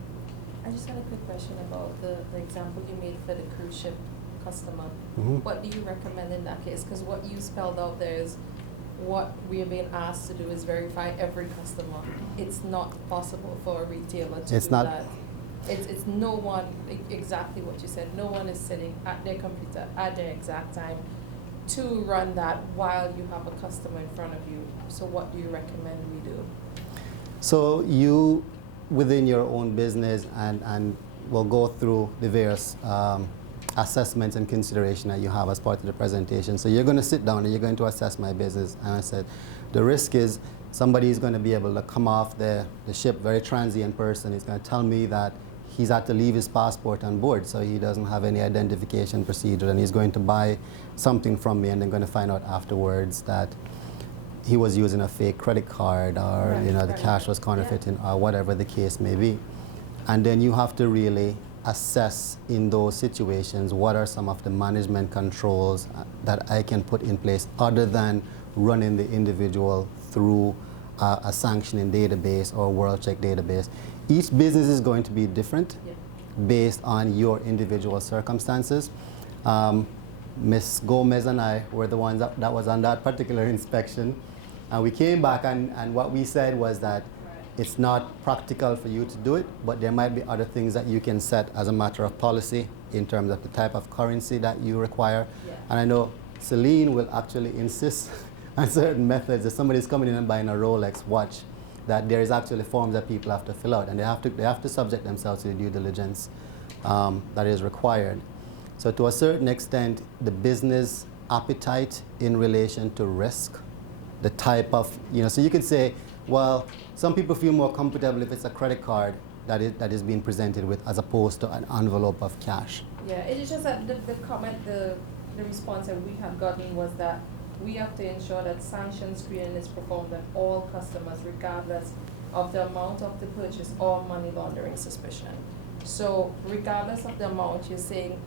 I just had a quick question about the example you made for the cruise ship customer. Mm-hmm. What do you recommend in that case? Because what you spelled out there is what we are being asked to do is verify every customer. It's not possible for a retailer to do that. It's no one, exactly what you said, no one is sitting at their computer at their exact time to run that while you have a customer in front of you. So what do you recommend we do? So you, within your own business, and we'll go through the various assessments and consideration that you have as part of the presentation. So you're going to sit down and you're going to assess my business. And I said, the risk is somebody is going to be able to come off the ship, very transient person. He's going to tell me that he's had to leave his passport on board, so he doesn't have any identification procedure, and he's going to buy something from me and then going to find out afterwards that he was using a fake credit card, or the cash was counterfeiting, or whatever the case may be. And then you have to really assess in those situations what are some of the management controls that I can put in place other than running the individual through a sanctioning database or world check database. Each business is going to be different based on your individual circumstances. Ms. Gomez and I were the ones that was on that particular inspection. And we came back and what we said was that it's not practical for you to do it, but there might be other things that you can set as a matter of policy in terms of the type of currency that you require. And I know Celine will actually insist on certain methods. If somebody's coming in and buying a Rolex watch, that there is actually forms that people have to fill out, and they have to subject themselves to the due diligence that is required. So to a certain extent, the business appetite in relation to risk, the type of, so you could say, well, some people feel more comfortable if it's a credit card that is being presented with as opposed to an envelope of cash. Yeah, it's just that the comment, the response that we have gotten was that we have to ensure that sanction screening is performed on all customers regardless of the amount of the purchase or money laundering suspicion. So regardless of the amount, you're saying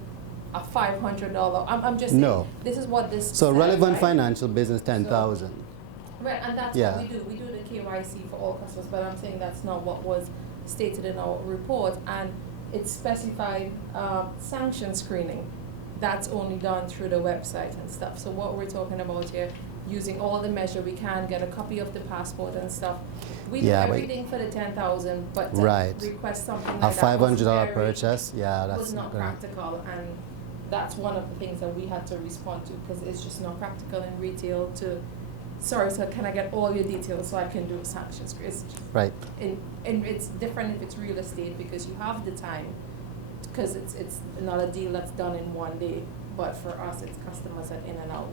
a $500, I'm just saying, no. This is what this So says, relevant right? financial business, 10,000. So, right, and that's what we do. We do the KYC for all customers, but I'm saying that's not what was stated in our report, and it specified sanction screening. That's only done through the website and stuff. So what we're talking about here, using all the measure we can, get a copy of the passport and stuff. We do everything for the 10,000, but to request something like that was $500 purchase, was not practical, and that's one of the things that we had to respond to, because it's just not practical in retail to, sorry, so can I get all your details so I can do a sanction screen? Right. And it's different if it's real estate because you have the time, because it's not a deal that's done in one day, but for us it's customers that in and out.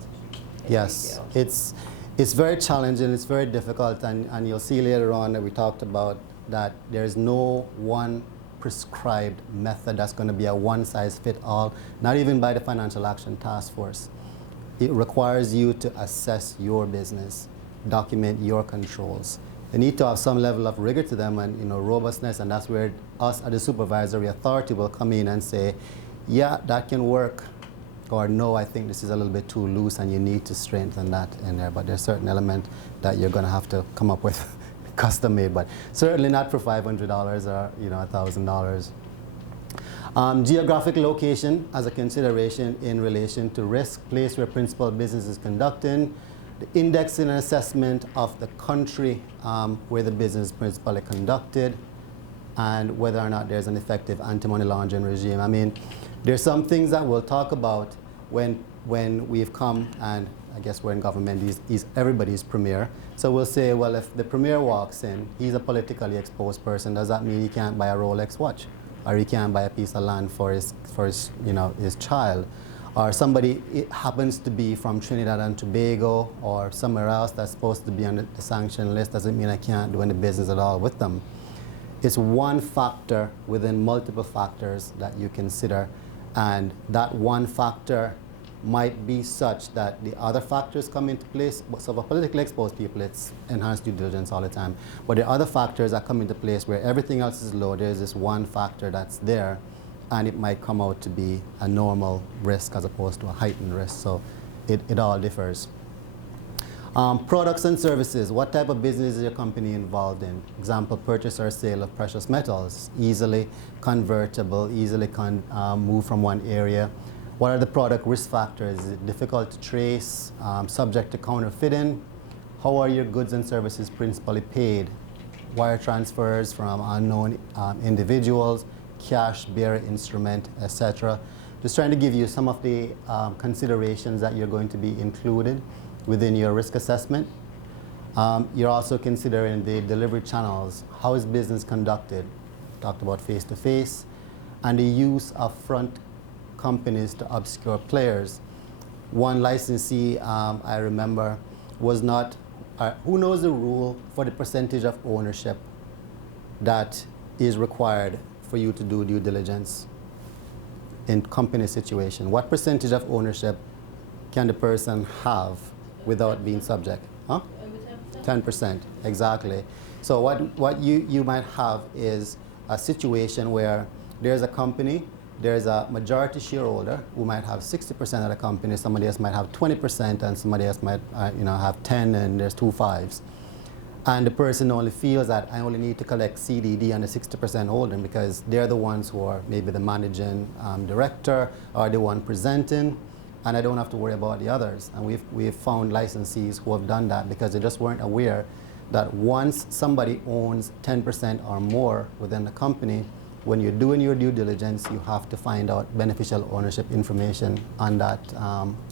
Yes, retail. it's very challenging, it's very difficult, and you'll see later on that we talked about that there's no one prescribed method that's going to be a one-size-fits-all, not even by the Financial Action Task Force. It requires you to assess your business, document your controls. They need to have some level of rigor to them and robustness, and that's where us as the supervisory authority will come in and say, yeah, that can work, or no, I think this is a little bit too loose and you need to strengthen that in there. But there's certain element that you're going to have to come up with custom made, but certainly not for $500 or $1,000. Geographic location as a consideration in relation to risk, place where principal business is conducted, the indexing and assessment of the country where the business is principally conducted, and whether or not there's an effective anti-money laundering regime. I mean, there's some things that we'll talk about when we've come, and I guess we're in government, he's everybody's premier. So we'll say, well, if the premier walks in, he's a politically exposed person, does that mean he can't buy a Rolex watch? Or he can't buy a piece of land for his child? or somebody it happens to be from Trinidad and Tobago or somewhere else that's supposed to be on the sanction list, doesn't mean I can't do any business at all with them. It's one factor within multiple factors that you consider, and that one factor might be such that the other factors come into place. So for politically exposed people, it's enhanced due diligence all the time. But the other factors that come into place where everything else is low, there's this one factor that's there, and it might come out to be a normal risk as opposed to a heightened risk. So it all differs. Products and services. What type of business is your company involved in? Example, purchase or sale of precious metals, easily convertible, easily move from one area. What are the product risk factors? Is it difficult to trace, subject to counterfeiting? How are your goods and services principally paid? Wire transfers from unknown individuals, cash, bearer instrument, etc. Just trying to give you some of the considerations that you're going to be included within your risk assessment. You're also considering the delivery channels. How is business conducted? Talked about face-to-face, and the use of front companies to obscure players. One licensee I remember was not, who knows the rule for the percentage of ownership that is required for you to do due diligence in company situation? What percentage of ownership can the person have without being subject? Huh? 10%, exactly. So what you might have is a situation where there's a company, there's a majority shareholder who might have 60% of the company, somebody else might have 20%, and somebody else might have 10, and there's 2 5s. And the person only feels that I only need to collect CDD on the 60% holding because they're the ones who are maybe the managing director or the one presenting, and I don't have to worry about the others. And we've found licensees who have done that because they just weren't aware that once somebody owns 10% or more within the company, when you're doing your due diligence, you have to find out beneficial ownership information on that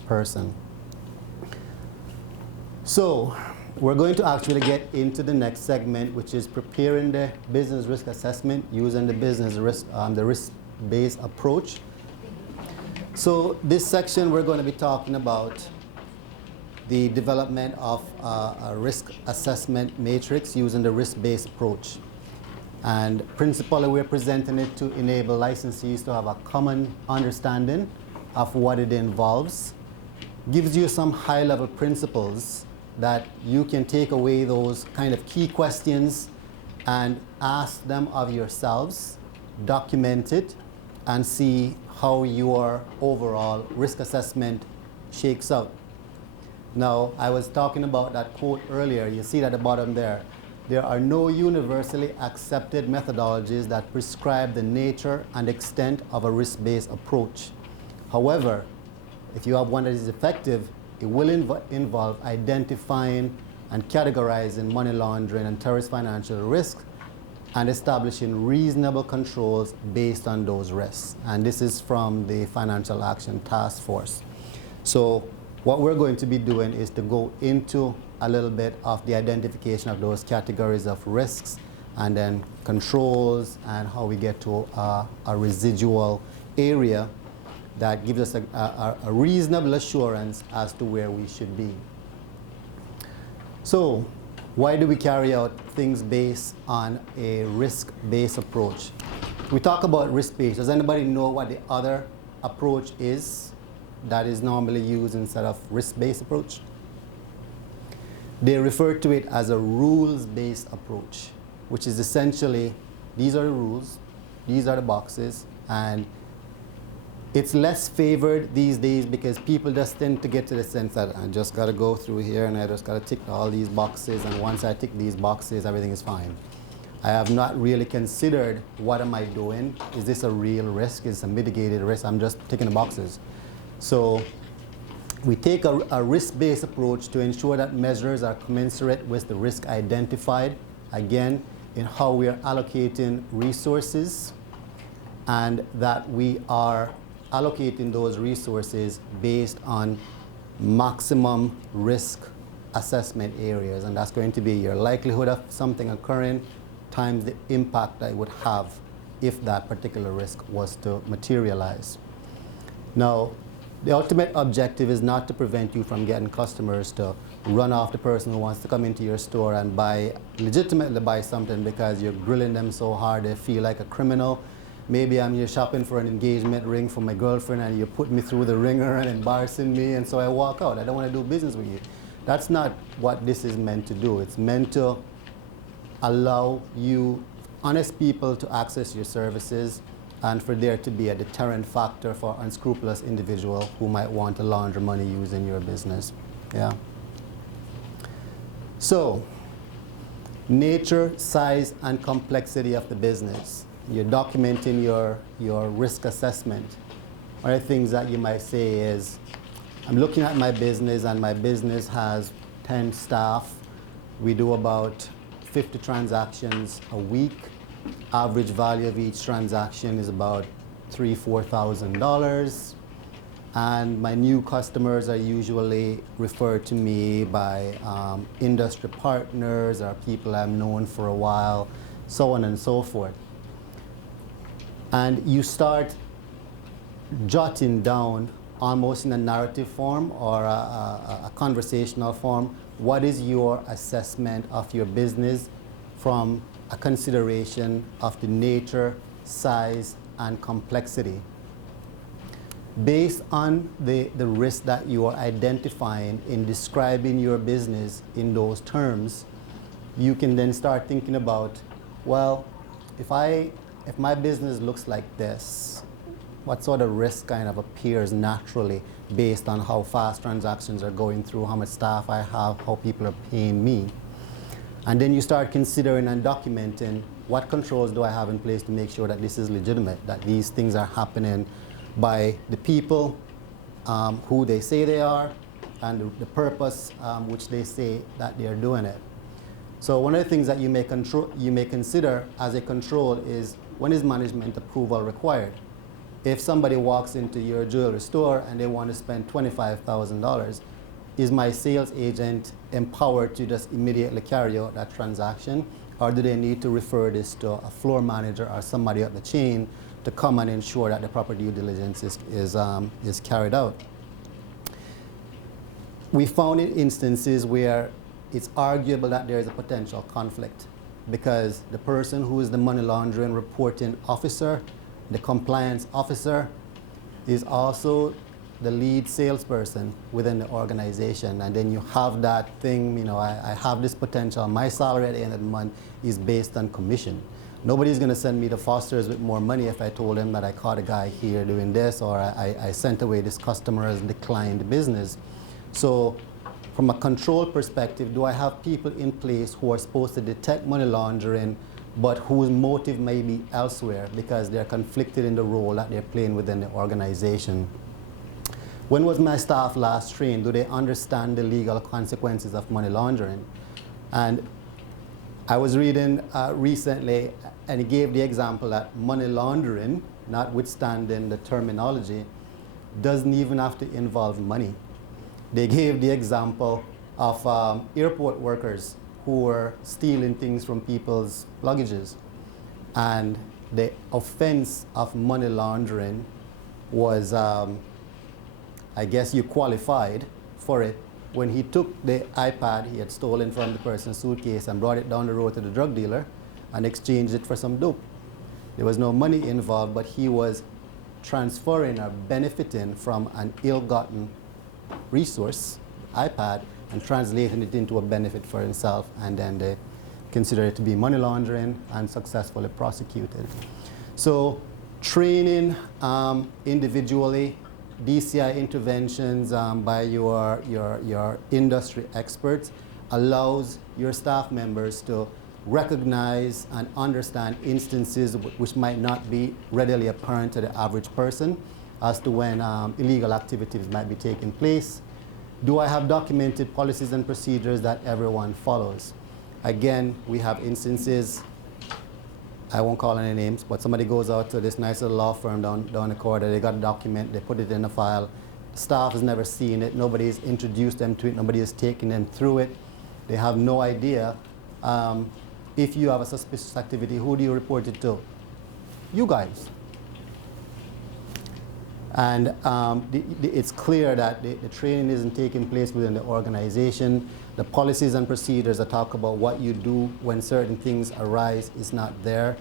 person. So we're going to actually get into the next segment, which is preparing the business risk assessment using the business risk, the risk-based approach. So this section, we're going to be talking about the development of a risk assessment matrix using the risk-based approach. And principally, we're presenting it to enable licensees to have a common understanding of what it involves. Gives you some high-level principles that you can take away those kind of key questions and ask them of yourselves, document it, and see how your overall risk assessment shakes out. Now, I was talking about that quote earlier. You see it at the bottom there. There are no universally accepted methodologies that prescribe the nature and extent of a risk-based approach. However, if you have one that is effective, it will involve identifying and categorizing money laundering and terrorist financial risk and establishing reasonable controls based on those risks. And this is from the Financial Action Task Force. So what we're going to be doing is to go into a little bit of the identification of those categories of risks and then controls and how we get to a residual area that gives us a reasonable assurance as to where we should be. So why do we carry out things based on a risk-based approach? We talk about risk-based. Does anybody know what the other approach is that is normally used instead of risk-based approach? They refer to it as a rules-based approach, which is essentially, these are the rules, these are the boxes, and it's less favored these days because people just tend to get to the sense that I just got to go through here and I just got to tick all these boxes, and once I tick these boxes, everything is fine. I have not really considered what am I doing? Is this a real risk? Is it a mitigated risk? I'm just ticking the boxes. So we take a risk-based approach to ensure that measures are commensurate with the risk identified, again, in how we are allocating resources, and that we are allocating those resources based on maximum risk assessment areas. And that's going to be your likelihood of something occurring times the impact that it would have if that particular risk was to materialize. Now, The ultimate objective is not to prevent you from getting customers to run off the person who wants to come into your store and legitimately buy something because you're grilling them so hard they feel like a criminal. Maybe I'm here shopping for an engagement ring for my girlfriend and you put me through the ringer and embarrassing me, and so I walk out. I don't want to do business with you. That's not what this is meant to do. It's meant to allow you, honest people, to access your services and for there to be a deterrent factor for unscrupulous individuals who might want to launder money using your business. Yeah. So, nature, size, and complexity of the business. You're documenting your risk assessment. One of the things that you might say is, I'm looking at my business and my business has 10 staff. We do about 50 transactions a week. Average value of each transaction is about $3,000–$4,000. And my new customers are usually referred to me by industry partners or people I've known for a while, so on and so forth. And you start jotting down almost in a narrative form or a conversational form, what is your assessment of your business from a consideration of the nature, size, and complexity. Based on the risk that you are identifying in describing your business in those terms, you can then start thinking about, well, if my business looks like this, what sort of risk kind of appears naturally based on how fast transactions are going through, how much staff I have, how people are paying me. And then you start considering and documenting what controls do I have in place to make sure that this is legitimate, that these things are happening by the people who they say they are and the purpose which they say that they are doing it. So one of the things that you may consider as a control is, when is management approval required? If somebody walks into your jewelry store and they want to spend $25,000, is my sales agent empowered to just immediately carry out that transaction? Or do they need to refer this to a floor manager or somebody up the chain to come and ensure that the proper due diligence is carried out? We found in instances where it's arguable that there is a potential conflict because the person who is the money laundering reporting officer, the compliance officer, is also the lead salesperson within the organization. And then you have that thing, I have this potential. My salary at the end of the month is based on commission. Nobody's going to send me to Foster's with more money if I told them that I caught a guy here doing this, or I sent away this customer as declined business. So from a control perspective, do I have people in place who are supposed to detect money laundering but whose motive may be elsewhere because they're conflicted in the role that they're playing within the organization? When was my staff last trained? Do they understand the legal consequences of money laundering? And I was reading recently, and he gave the example that money laundering, notwithstanding the terminology, doesn't even have to involve money. They gave the example of airport workers who were stealing things from people's luggages. And the offense of money laundering was, I guess you qualified for it when he took the iPad he had stolen from the person's suitcase and brought it down the road to the drug dealer and exchanged it for some dope. There was no money involved, but he was transferring or benefiting from an ill-gotten resource, iPad, and translating it into a benefit for himself, and then they consider it to be money laundering and successfully prosecuted. So training individually, DCI interventions by your industry experts allows your staff members to recognize and understand instances which might not be readily apparent to the average person as to when illegal activities might be taking place. Do I have documented policies and procedures that everyone follows? Again, we have instances, I won't call any names, but somebody goes out to this nice little law firm down the corridor, they got a document, they put it in a file, staff has never seen it, nobody has introduced them to it, nobody has taken them through it, they have no idea. If you have a suspicious activity, who do you report it to? You guys. And it's clear that the training isn't taking place within the organization. The policies and procedures that talk about what you do when certain things arise is not there.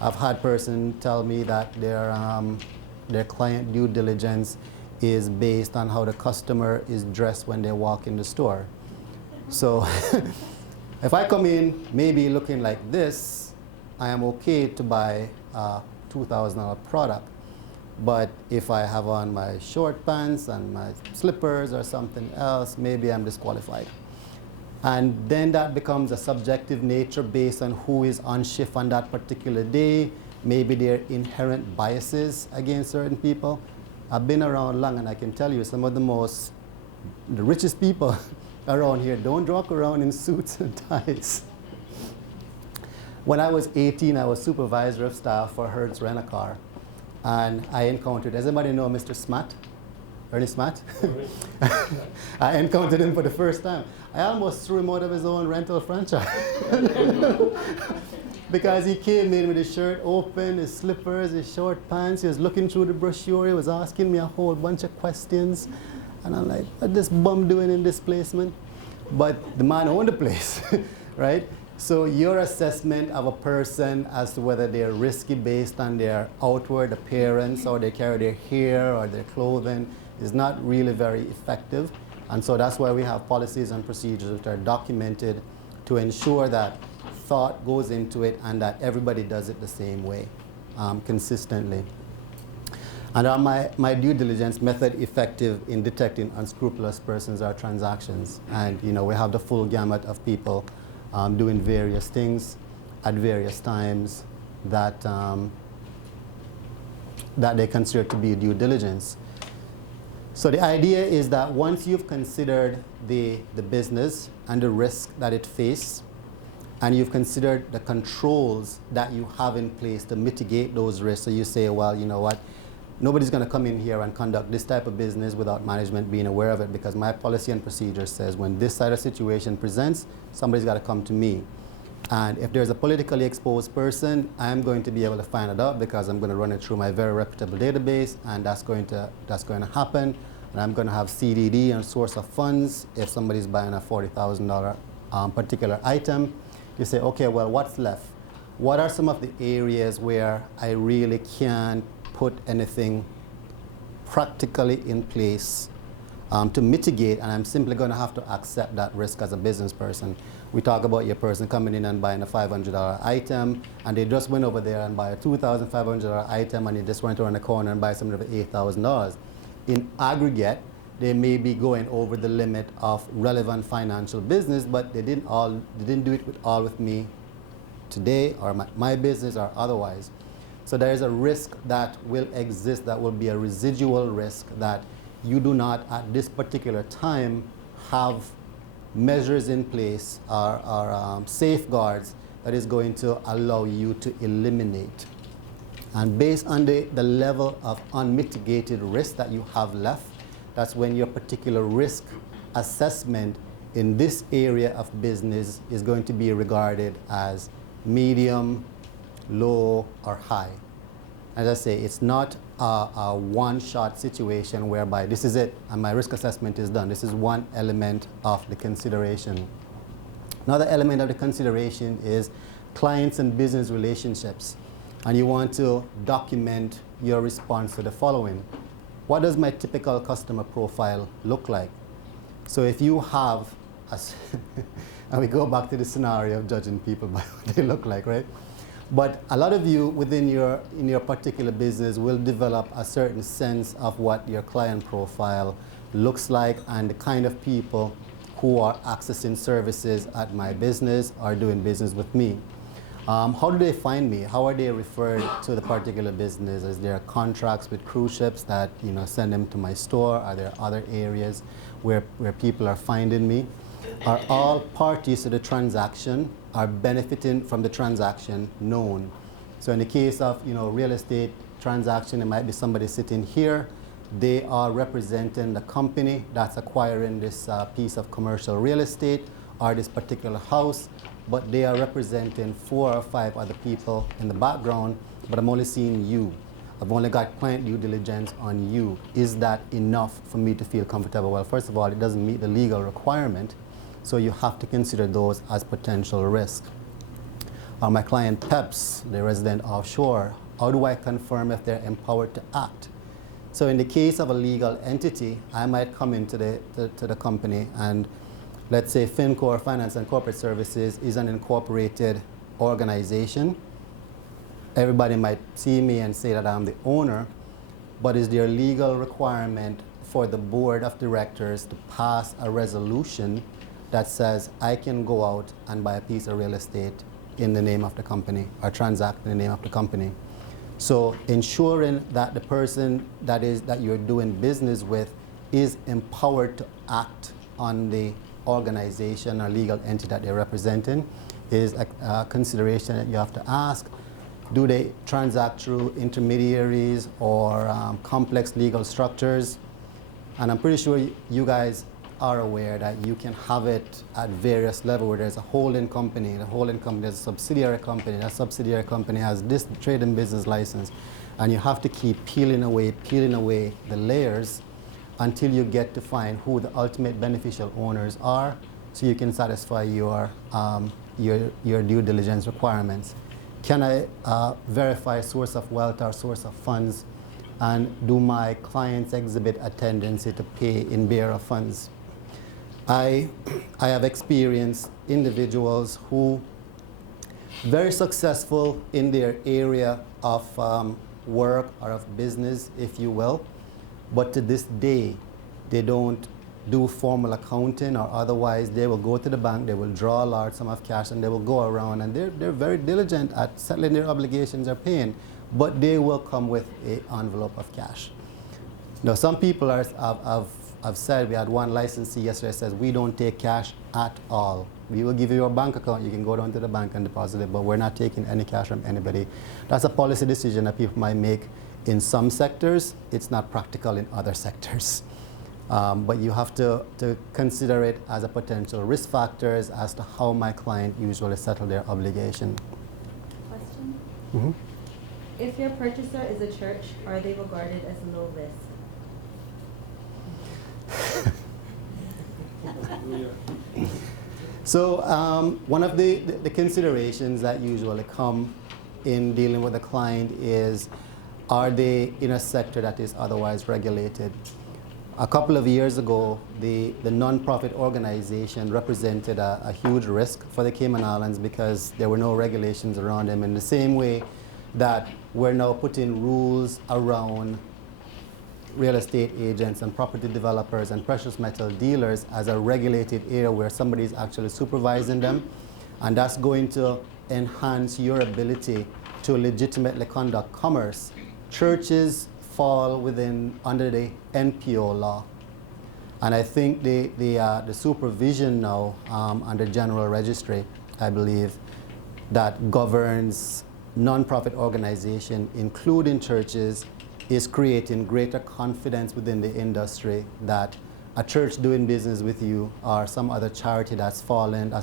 I've had person tell me that their client due diligence is based on how the customer is dressed when they walk in the store. So if I come in maybe looking like this, I am okay to buy a $2,000 product. But if I have on my short pants and my slippers or something else, maybe I'm disqualified. And then that becomes a subjective nature based on who is on shift on that particular day, maybe their inherent biases against certain people. I've been around long, and I can tell you some of the richest people around here don't walk around in suits and ties. When I was 18, I was supervisor of staff for Hertz Rent-A-Car. And I encountered, does anybody know Mr. Smat? Ernie Smat? I encountered him for the first time. I almost threw him out of his own rental franchise. Because he came in with his shirt open, his slippers, his short pants. He was looking through the brochure. He was asking me a whole bunch of questions. And I'm like, what's this bum doing in this placement? But the man owned the place, right? So your assessment of a person as to whether they're risky based on their outward appearance or they carry their hair or their clothing is not really very effective. And so that's why we have policies and procedures which are documented to ensure that thought goes into it and that everybody does it the same way, consistently. And are my due diligence method effective in detecting unscrupulous persons or transactions? And we have the full gamut of people doing various things at various times that they consider to be due diligence. So the idea is that once you've considered the business and the risk that it faces, and you've considered the controls that you have in place to mitigate those risks, so you say, well, you know what, nobody's going to come in here and conduct this type of business without management being aware of it, because my policy and procedure says when this side of situation presents, somebody's got to come to me. And if there's a politically exposed person, I'm going to be able to find it out because I'm going to run it through my very reputable database, and that's going to happen. And I'm going to have CDD and source of funds if somebody's buying a $40,000 particular item. You say, okay, well, what's left? What are some of the areas where I really can't put anything practically in place to mitigate, and I'm simply going to have to accept that risk as a business person? We talk about your person coming in and buying a $500 item, and they just went over there and buy a $2,500 item, and they just went around the corner and buy something for $8,000. In aggregate, they may be going over the limit of relevant financial business, but they didn't do it all with me today, or my business, or otherwise. So there is a risk that will exist, that will be a residual risk that you do not, at this particular time, have measures in place or safeguards that is going to allow you to eliminate. And based on the level of unmitigated risk that you have left, that's when your particular risk assessment in this area of business is going to be regarded as medium, low, or high. As I say, it's not a one-shot situation whereby this is it and my risk assessment is done. This is one element of the consideration. Another element of the consideration is clients and business relationships. And you want to document your response to the following. What does my typical customer profile look like? So if you have, and we go back to the scenario of judging people by what they look like, right? But a lot of you in your particular business will develop a certain sense of what your client profile looks like and the kind of people who are accessing services at my business or doing business with me. How do they find me? How are they referred to the particular business? Is there contracts with cruise ships that send them to my store? Are there other areas where people are finding me? Are all parties to the transaction are benefiting from the transaction known? So in the case of real estate transaction, it might be somebody sitting here. They are representing the company that's acquiring this piece of commercial real estate or this particular house, but they are representing 4 or 5 other people in the background, but I'm only seeing you. I've only got client due diligence on you. Is that enough for me to feel comfortable? Well, first of all, it doesn't meet the legal requirement, so you have to consider those as potential risk. Are my client PEPs, the resident offshore? How do I confirm if they're empowered to act? So in the case of a legal entity, I might come into the company, and let's say FinCorp, Finance and Corporate Services, is an incorporated organization. Everybody might see me and say that I'm the owner, but is there a legal requirement for the board of directors to pass a resolution that says I can go out and buy a piece of real estate in the name of the company or transact in the name of the company? So ensuring that the person that you're doing business with is empowered to act on the organization or legal entity that they're representing is a consideration that you have to ask. Do they transact through intermediaries or complex legal structures? And I'm pretty sure you guys are aware that you can have it at various levels where there's a holding company, there's a subsidiary company, that subsidiary company has this trade and business license, and you have to keep peeling away the layers until you get to find who the ultimate beneficial owners are, so you can satisfy your due diligence requirements. Can I verify source of wealth or source of funds, and do my clients exhibit a tendency to pay in bearer funds? I have experienced individuals who very successful in their area of work or of business, if you will, but to this day, they don't do formal accounting or otherwise. They will go to the bank, they will draw a large sum of cash, and they will go around, and they're very diligent at settling their obligations or paying, but they will come with an envelope of cash. Now, some people have said, we had one licensee yesterday says, we don't take cash at all. We will give you your bank account, you can go down to the bank and deposit it, but we're not taking any cash from anybody. That's a policy decision that people might make in some sectors. It's not practical in other sectors. But you have to consider it as a potential risk factors as to how my client usually settle their obligation. Question? Mm-hmm. If your purchaser is a church, are they regarded as low risk? So one of the considerations that usually come in dealing with a client is, are they in a sector that is otherwise regulated? A couple of years ago, the non-profit organization represented a huge risk for the Cayman Islands because there were no regulations around them, in the same way that we're now putting rules around real estate agents and property developers and precious metal dealers as a regulated area where somebody is actually supervising them, and that's going to enhance your ability to legitimately conduct commerce. Churches fall under the NPO law, and I think the supervision now under General Registry, I believe, that governs non-profit organization, including churches, is creating greater confidence within the industry that a church doing business with you or some other charity that's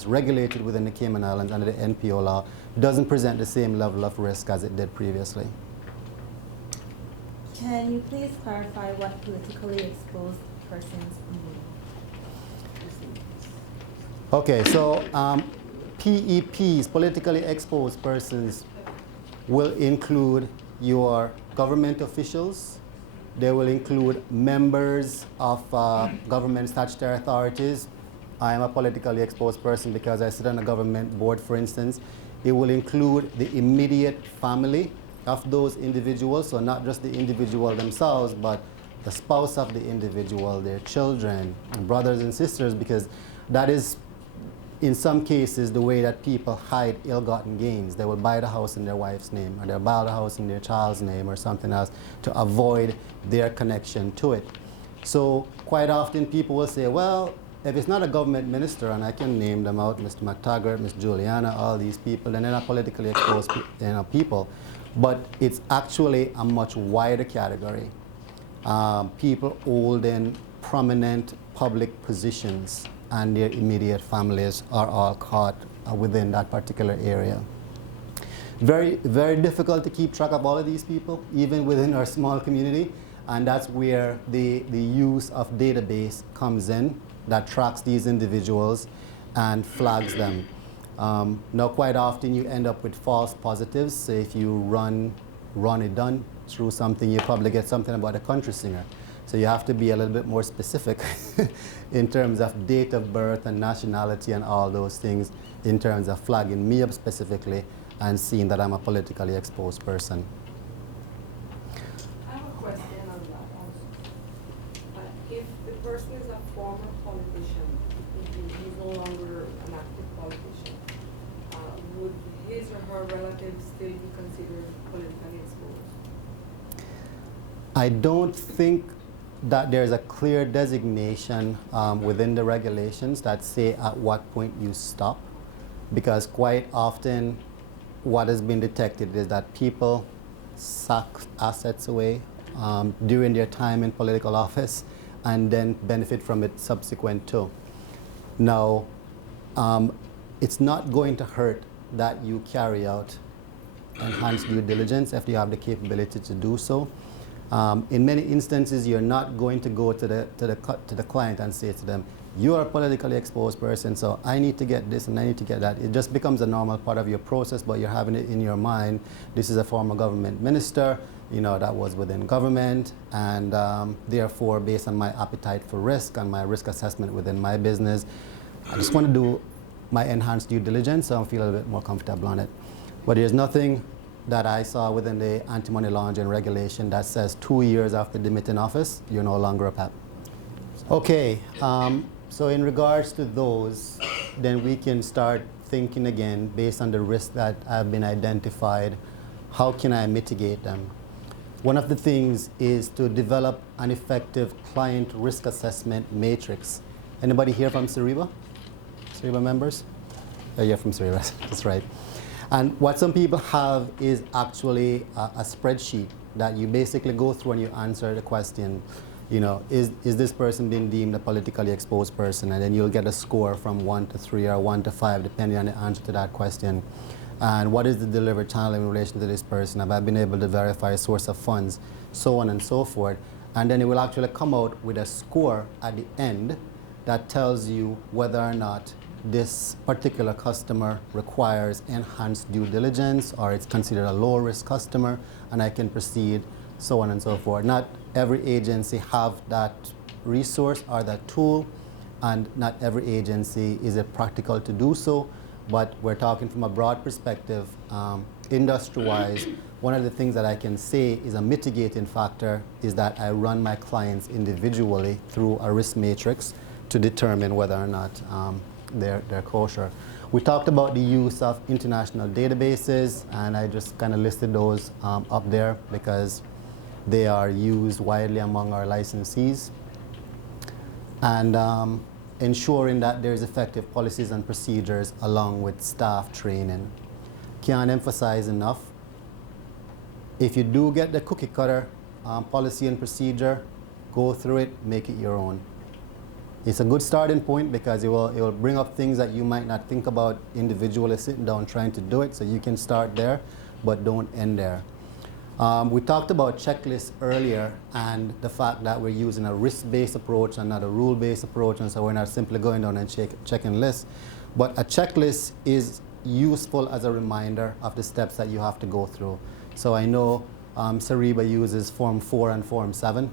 regulated within the Cayman Islands under the NPO law doesn't present the same level of risk as it did previously. Can you please clarify what politically exposed persons mean? Okay, so PEPs, politically exposed persons, will include your government officials. They will include members of government statutory authorities. I am a politically exposed person because I sit on a government board, for instance. It will include the immediate family of those individuals, so not just the individual themselves, but the spouse of the individual, their children, and brothers and sisters, because that is, in some cases, the way that people hide ill-gotten gains. They will buy the house in their wife's name, or they'll buy the house in their child's name or something else to avoid their connection to it. So quite often people will say, well, if it's not a government minister, and I can name them out, Mr. McTaggart, Ms. Juliana, all these people, then they're not politically exposed people. But it's actually a much wider category. People holding prominent public positions and their immediate families are all caught within that particular area. Very, very difficult to keep track of all of these people, even within our small community. And that's where the use of database comes in that tracks these individuals and flags them. Now, quite often you end up with false positives. So if you run Ronnie Dunn through something, you probably get something about a country singer. So you have to be a little bit more specific in terms of date of birth and nationality and all those things, in terms of flagging me up specifically and seeing that I'm a politically exposed person. I have a question on that also. If the person is a former politician, he's no longer an active politician, would his or her relatives still be considered politically exposed? I don't think that there's a clear designation within the regulations that say at what point you stop, because quite often what has been detected is that people suck assets away during their time in political office and then benefit from it subsequent to. Now, it's not going to hurt that you carry out enhanced due diligence if you have the capability to do so. In many instances, you're not going to go to the client and say to them, you are a politically exposed person, so I need to get this and I need to get that. It just becomes a normal part of your process, but you're having it in your mind. This is a former government minister, that was within government, and therefore, based on my appetite for risk and my risk assessment within my business, I just want to do my enhanced due diligence, so I feel a little bit more comfortable on it. But there's nothing that I saw within the anti-money laundering regulation that says 2 years after demitting office, you're no longer a PEP. Okay, so in regards to those, then we can start thinking again based on the risks that have been identified, how can I mitigate them? One of the things is to develop an effective client risk assessment matrix. Anybody here from Cereba? Cereba members? Oh, you're from Cereba, that's right. And what some people have is actually a spreadsheet that you basically go through and you answer the question, is this person being deemed a politically exposed person? And then you'll get a score from 1 to 3 or 1 to 5, depending on the answer to that question. And what is the delivery channel in relation to this person? Have I been able to verify a source of funds? So on and so forth. And then it will actually come out with a score at the end that tells you whether or not this particular customer requires enhanced due diligence or it's considered a low-risk customer and I can proceed, so on and so forth. Not every agency have that resource or that tool, and not every agency is it practical to do so, but we're talking from a broad perspective. Industry-wise, one of the things that I can say is a mitigating factor is that I run my clients individually through a risk matrix to determine whether or not they're kosher. We talked about the use of international databases, and I just kind of listed those up there because they are used widely among our licensees. And ensuring that there's effective policies and procedures along with staff training. Can't emphasize enough, if you do get the cookie cutter policy and procedure, go through it, make it your own. It's a good starting point because it will bring up things that you might not think about individually sitting down trying to do it, so you can start there, but don't end there. We talked about checklists earlier and the fact that we're using a risk-based approach and not a rule-based approach, and so we're not simply going down and checking lists. But a checklist is useful as a reminder of the steps that you have to go through. So I know Cereba uses Form 4 and Form 7.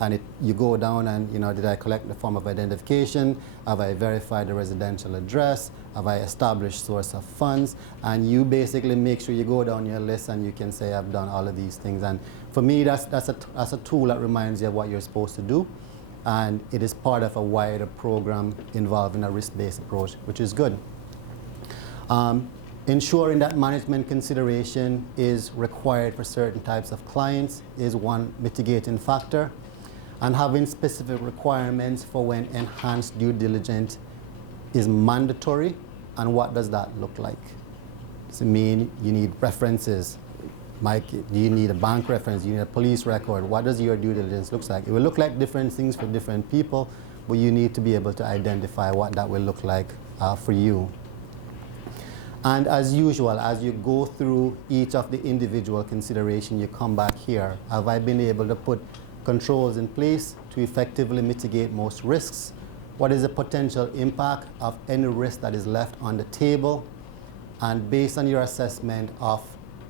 And you go down and, did I collect the form of identification? Have I verified the residential address? Have I established source of funds? And you basically make sure you go down your list and you can say, I've done all of these things. And for me, that's a tool that reminds you of what you're supposed to do. And it is part of a wider program involving a risk-based approach, which is good. Ensuring that management consideration is required for certain types of clients is one mitigating factor. And having specific requirements for when enhanced due diligence is mandatory, and what does that look like? Does it mean you need references? Mike, do you need a bank reference? Do you need a police record? What does your due diligence look like? It will look like different things for different people, but you need to be able to identify what that will look like for you. And as usual, as you go through each of the individual consideration, you come back here. Have I been able to put controls in place to effectively mitigate most risks? What is the potential impact of any risk that is left on the table? And based on your assessment of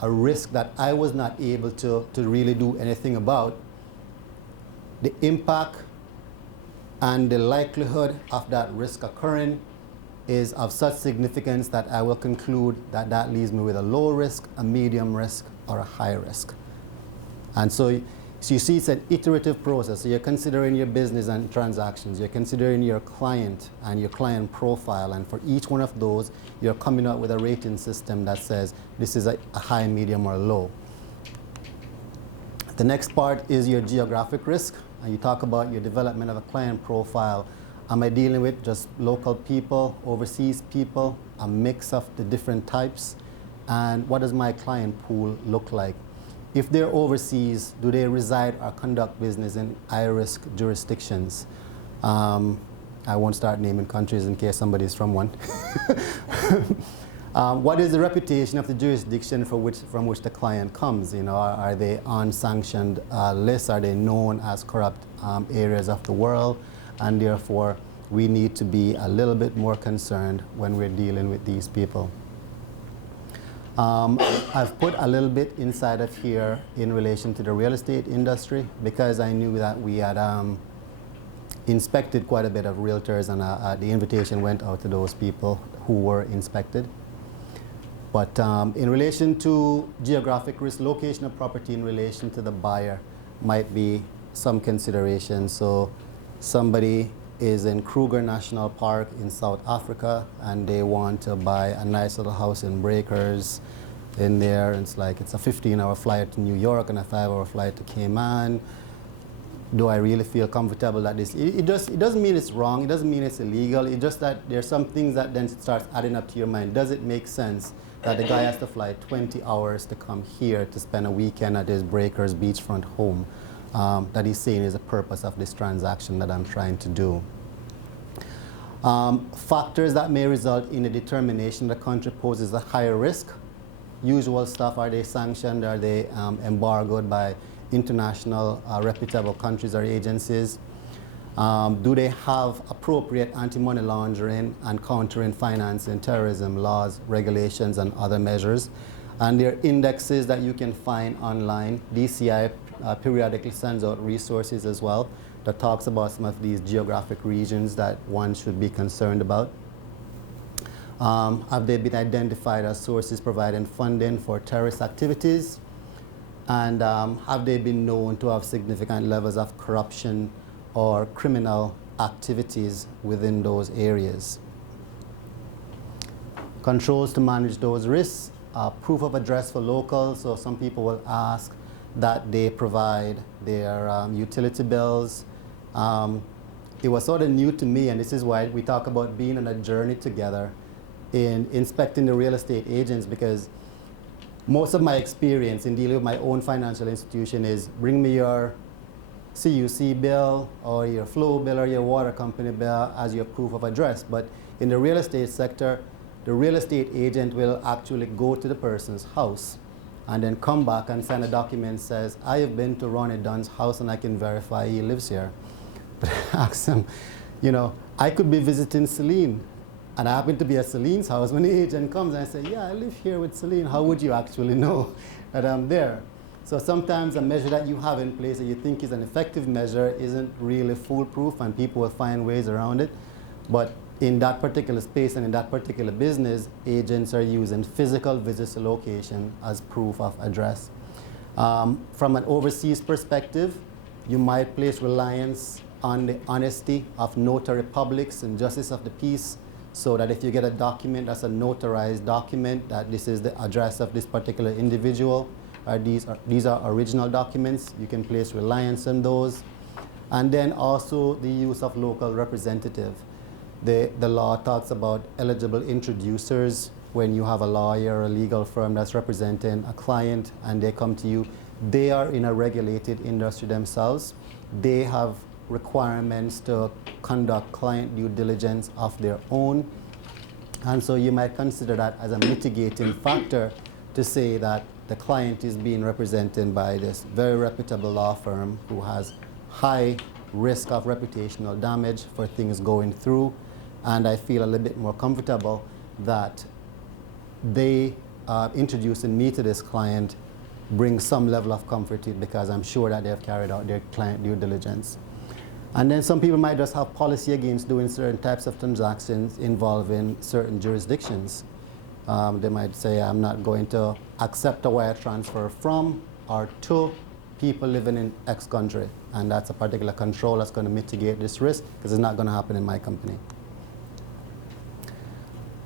a risk that I was not able to really do anything about, the impact and the likelihood of that risk occurring is of such significance that I will conclude that that leaves me with a low risk, a medium risk, or a high risk. And so you see it's an iterative process. So you're considering your business and transactions, you're considering your client and your client profile, and for each one of those, you're coming up with a rating system that says this is a high, medium, or low. The next part is your geographic risk, and you talk about your development of a client profile. Am I dealing with just local people, overseas people, a mix of the different types? And what does my client pool look like? If they're overseas, do they reside or conduct business in high-risk jurisdictions? I won't start naming countries in case somebody's from one. What is the reputation of the jurisdiction from which the client comes? You know, are they on sanctioned lists? Are they known as corrupt areas of the world? And therefore, we need to be a little bit more concerned when we're dealing with these people. I've put a little bit inside of here in relation to the real estate industry because I knew that we had inspected quite a bit of realtors, and the invitation went out to those people who were inspected. But in relation to geographic risk, location of property in relation to the buyer might be some consideration. So somebody is in Kruger National Park in South Africa and they want to buy a nice little house in Breakers in there. It's like it's a 15-hour flight to New York and a 5-hour flight to Cayman. Do I really feel comfortable that this, it doesn't mean it's wrong, it doesn't mean it's illegal, it's just that there's some things that then starts adding up to your mind. Does it make sense that the guy has to fly 20 hours to come here to spend a weekend at his Breakers beachfront home? That he's saying is the purpose of this transaction that I'm trying to do. Factors that may result in a determination the country poses a higher risk. Usual stuff, are they sanctioned, are they embargoed by international reputable countries or agencies? Do they have appropriate anti-money laundering and countering financing, terrorism laws, regulations, and other measures? And there are indexes that you can find online. DCI periodically sends out resources as well that talks about some of these geographic regions that one should be concerned about. Have they been identified as sources providing funding for terrorist activities? And have they been known to have significant levels of corruption or criminal activities within those areas? Controls to manage those risks. Proof of address for locals. So some people will ask that they provide their utility bills. It was sort of new to me, and this is why we talk about being on a journey together in inspecting the real estate agents, because most of my experience in dealing with my own financial institution is bring me your CUC bill or your flow bill or your water company bill as your proof of address. But in the real estate sector, the real estate agent will actually go to the person's house and then come back and sign a document that says, I have been to Ronnie Dunn's house and I can verify he lives here. But I asked him, you know, I could be visiting Celine, and I happen to be at Celine's house. When the agent comes and I say, yeah, I live here with Celine, how would you actually know that I'm there? So sometimes a measure that you have in place that you think is an effective measure isn't really foolproof, and people will find ways around it. But in that particular space and in that particular business, agents are using physical visits to location as proof of address. From an overseas perspective, you might place reliance on the honesty of notary publics and justice of the peace, so that if you get a document that's a notarized document, that this is the address of this particular individual, or these are original documents, you can place reliance on those. And then also the use of local representative. The law talks about eligible introducers. When you have a lawyer or a legal firm that's representing a client and they come to you, they are in a regulated industry themselves. They have requirements to conduct client due diligence of their own. And so you might consider that as a mitigating factor to say that the client is being represented by this very reputable law firm who has high risk of reputational damage for things going through, and I feel a little bit more comfortable that they introducing me to this client brings some level of comfort to it because I'm sure that they've carried out their client due diligence. And then some people might just have policy against doing certain types of transactions involving certain jurisdictions. They might say, I'm not going to accept a wire transfer from or to people living in X country. And that's a particular control that's going to mitigate this risk because it's not going to happen in my company.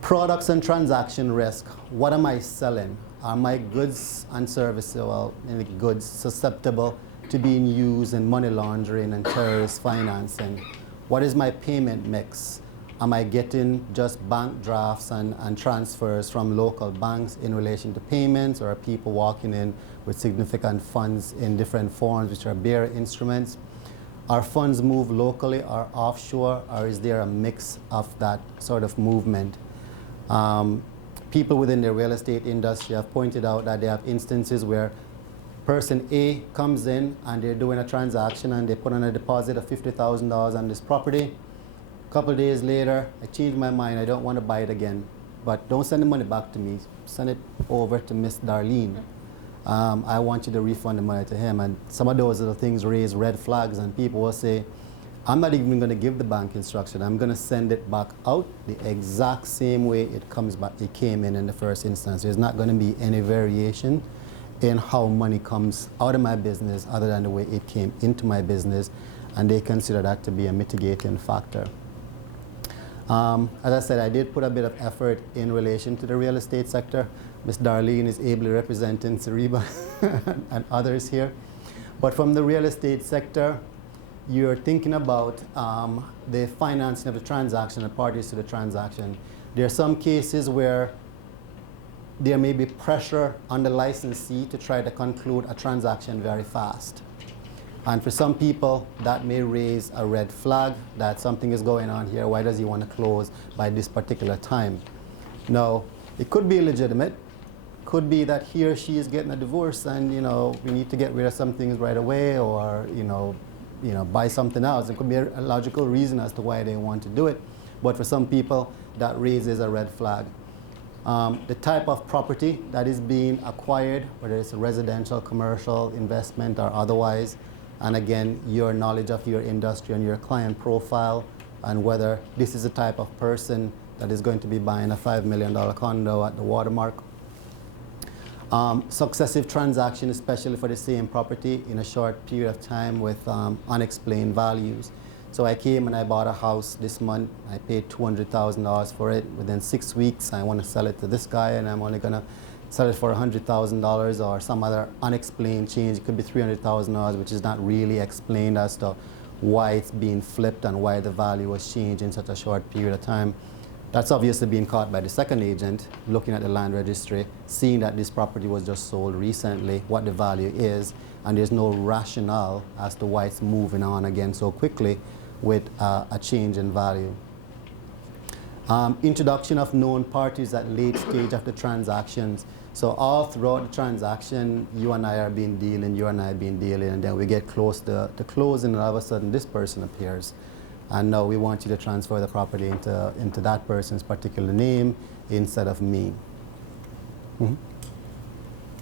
Products and transaction risk. What am I selling? Are my goods and services, well, any goods susceptible to being used in money laundering and terrorist financing? What is my payment mix? Am I getting just bank drafts and transfers from local banks in relation to payments, or are people walking in with significant funds in different forms, which are bearer instruments? Are funds moved locally or offshore, or is there a mix of that sort of movement? People within the real estate industry have pointed out that they have instances where person A comes in and they're doing a transaction and they put on a deposit of $50,000 on this property. A couple of days later, I changed my mind, I don't want to buy it again. But don't send the money back to me, send it over to Miss Darlene. I want you to refund the money to him. And some of those little things raise red flags, and people will say, I'm not even going to give the bank instruction. I'm going to send it back out the exact same way it comes back. It came in the first instance. There's not going to be any variation in how money comes out of my business other than the way it came into my business, and they consider that to be a mitigating factor. As I said, I did put a bit of effort in relation to the real estate sector. Ms. Darlene is ably representing Cereba and others here. But from the real estate sector, you're thinking about the financing of the transaction and parties to the transaction. There are some cases where there may be pressure on the licensee to try to conclude a transaction very fast. And for some people, that may raise a red flag that something is going on here. Why does he want to close by this particular time? Now, it could be legitimate. Could be that he or she is getting a divorce and, we need to get rid of some things right away, or, buy something else. It could be a logical reason as to why they want to do it. But for some people, that raises a red flag. The type of property that is being acquired, whether it's a residential, commercial, investment, or otherwise, and again, your knowledge of your industry and your client profile, and whether this is the type of person that is going to be buying a $5 million condo at the watermark. Successive transaction, especially for the same property in a short period of time with unexplained values. So I came and I bought a house this month. I paid $200,000 for it. Within 6 weeks, I want to sell it to this guy, and I'm only going to sell it for $100,000 or some other unexplained change. It could be $300,000, which is not really explained as to why it's being flipped and why the value was changed in such a short period of time. That's obviously being caught by the second agent, looking at the land registry, seeing that this property was just sold recently, what the value is, and there's no rationale as to why it's moving on again so quickly with a change in value. Introduction of known parties at late stage of the transactions. So all throughout the transaction, you and I are being dealing, and then we get close to closing, and all of a sudden this person appears. And now we want you to transfer the property into that person's particular name instead of me. Mm-hmm.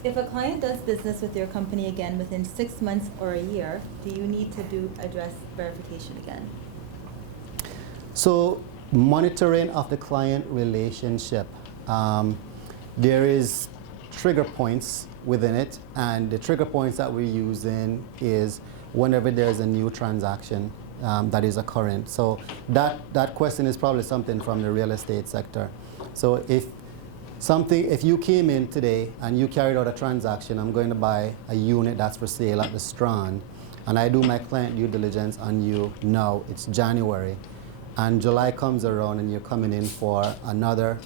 If a client does business with your company again within 6 months or a year, do you need to do address verification again? So monitoring of the client relationship. There is trigger points within it, and the trigger points that we're using is whenever there's a new transaction that is occurring. So that question is probably something from the real estate sector. So if you came in today and you carried out a transaction, I'm going to buy a unit that's for sale at the Strand, and I do my client due diligence on you now, it's January, and July comes around and you're coming in for another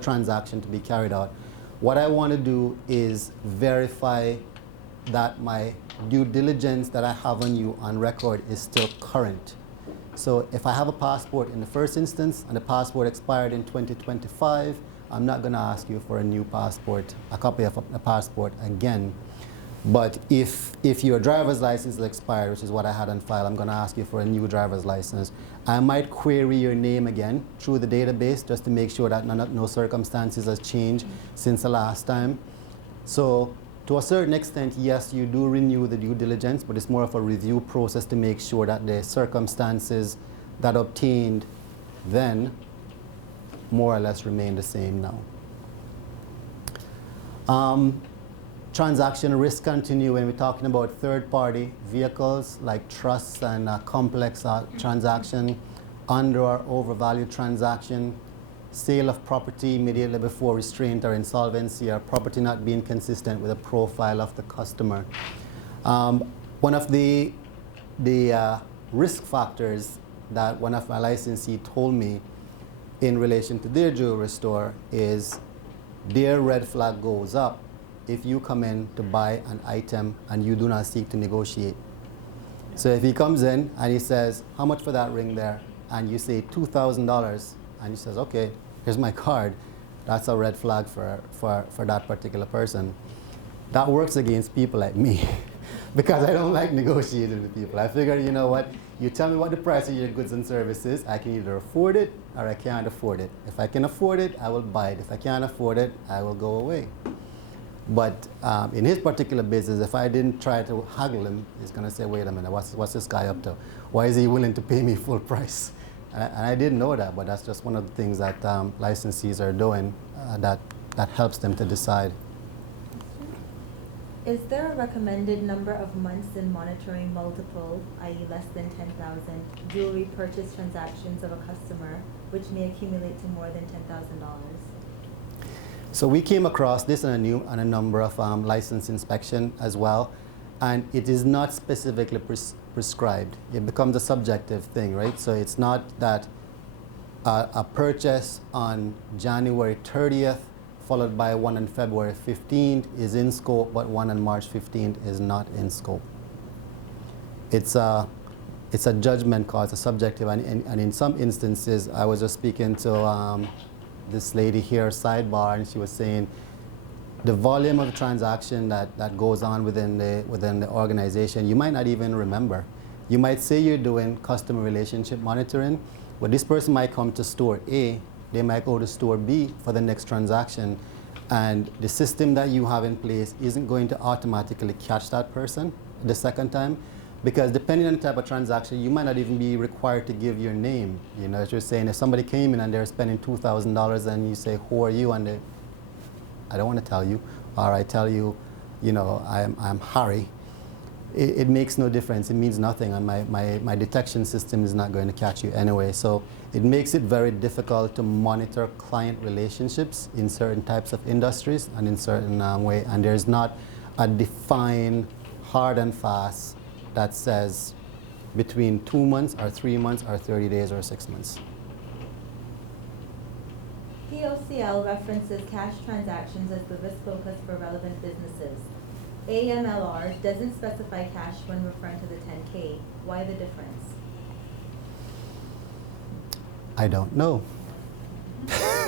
transaction to be carried out. What I want to do is verify that my due diligence that I have on you on record is still current. So if I have a passport in the first instance and the passport expired in 2025, I'm not going to ask you for a new passport, a copy of a passport again. But if your driver's license is expired, which is what I had on file, I'm going to ask you for a new driver's license. I might query your name again through the database just to make sure that no circumstances has changed since the last time. So to a certain extent, yes, you do renew the due diligence, but it's more of a review process to make sure that the circumstances that obtained then more or less remain the same now. Transaction risk continue when we're talking about third-party vehicles like trusts and complex transaction, under or overvalued transaction, sale of property immediately before restraint or insolvency, or property not being consistent with the profile of the customer. One of the risk factors that one of my licensees told me in relation to their jewelry store is their red flag goes up if you come in to buy an item and you do not seek to negotiate. So if he comes in and he says, how much for that ring there? And you say $2,000, and he says, okay, here's my card, that's a red flag for that particular person. That works against people like me because I don't like negotiating with people. I figure, you know what, you tell me what the price of your goods and services, I can either afford it or I can't afford it. If I can afford it, I will buy it. If I can't afford it, I will go away. But in his particular business, if I didn't try to haggle him, he's going to say, wait a minute, what's this guy up to? Why is he willing to pay me full price? And I didn't know that, but that's just one of the things that licensees are doing that helps them to decide. Is there a recommended number of months in monitoring multiple, i.e. less than 10,000, jewelry purchase transactions of a customer, which may accumulate to more than $10,000? So we came across this on a number of license inspection as well, and it is not specifically prescribed. It becomes a subjective thing, right? So it's not that a purchase on January 30th followed by one on February 15th is in scope, but one on March 15th is not in scope. It's a judgment call, it's a subjective, and in some instances, I was just speaking to this lady here, sidebar, and she was saying the volume of transaction that goes on within the organization, you might not even remember. You might say you're doing customer relationship monitoring, but this person might come to store A, they might go to store B for the next transaction, and the system that you have in place isn't going to automatically catch that person the second time, because depending on the type of transaction, you might not even be required to give your name. You know, as you're saying, if somebody came in and they're spending $2,000 and you say, who are you? And I don't want to tell you, or I tell you, you know, I'm Harry. It makes no difference. It means nothing, and my detection system is not going to catch you anyway. So it makes it very difficult to monitor client relationships in certain types of industries and in certain way. And there's not a defined hard and fast that says between 2 months or 3 months or 30 days or 6 months. POCL references cash transactions as the risk focus for relevant businesses. AMLR doesn't specify cash when referring to the 10K. Why the difference? I don't know.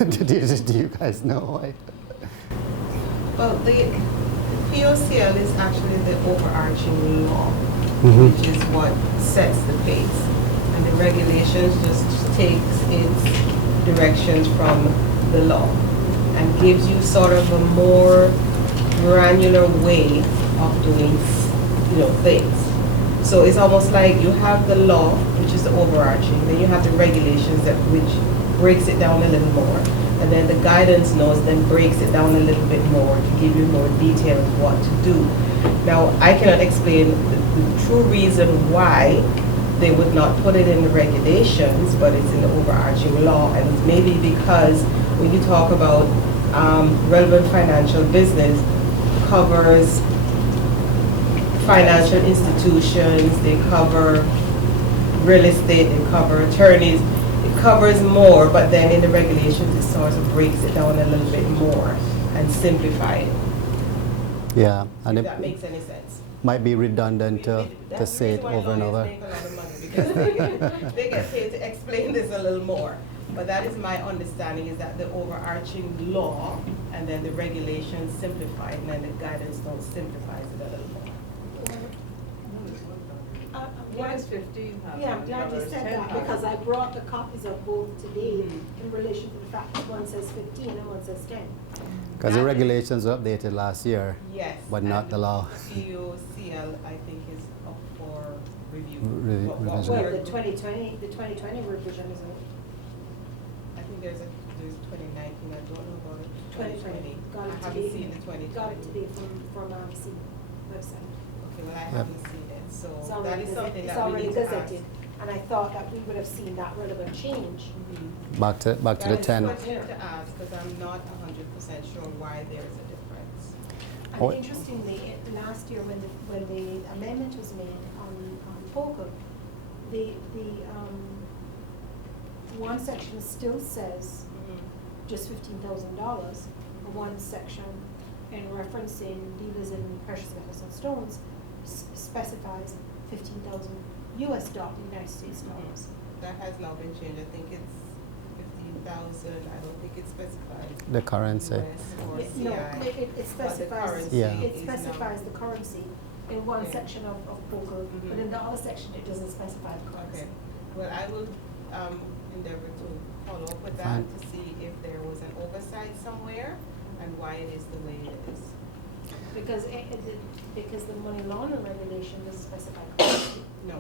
Do you guys know why? Well, the POCL is actually the overarching law, which is what sets the pace. And the regulations just takes its directions from the law and gives you sort of a more granular way of doing, things. So it's almost like you have the law, which is the overarching, then you have the regulations which breaks it down a little more, and then the guidance notes then breaks it down a little bit more to give you more detail of what to do. Now, I cannot explain the true reason why they would not put it in the regulations, but it's in the overarching law, and it's maybe because when you talk about relevant financial business, covers financial institutions, they cover real estate, they cover attorneys, it covers more, but then in the regulations it sort of breaks it down a little bit more and simplify it. Yeah, and if that makes any sense. might be redundant to That's the say it reason why over and lawyers over. make a lot of money, because they get paid to explain this a little more. But that is my understanding, is that the overarching law and then the regulations simplify it, and then the guidance note simplifies it a little more. One is $15,000. Yeah, I'm glad you said that, because I brought the copies of both today in relation to the fact that one says 15 and one says 10. Because the regulations were updated last year, Yes. but not the law. POCL, I think, is up for review. Revision. Well, the 2020 revision is I think there's 2019, I don't know about it. 2020. Got I it haven't today. seen the 2020. Got it today from RBC website. Okay, well, I Yep. haven't seen it, so It's that already is something it's that we already need to ask. gazetted, and I thought that we would have seen that relevant change. Back to the 10. That is a question to ask, because I'm not 100% sure why there is a difference. And Oh. interestingly, last year when the amendment was made on poker, the one section still says just $15,000, one section in referencing dealers in precious metals and stones specifies $15,000 US dollars, United States dollars. That has now been changed, I think it's 15,000, I don't think it specifies. The currency. US or No, CI. it specifies, currency Yeah. it is specifies the currency in one Yeah. section of poker, but Mhm. in the other section, it doesn't specify the currency. Okay, well, I will endeavor to follow up with that Fine. to see if there was an oversight somewhere and why it is the way it is. Because the money laundering regulation doesn't specify currency. No.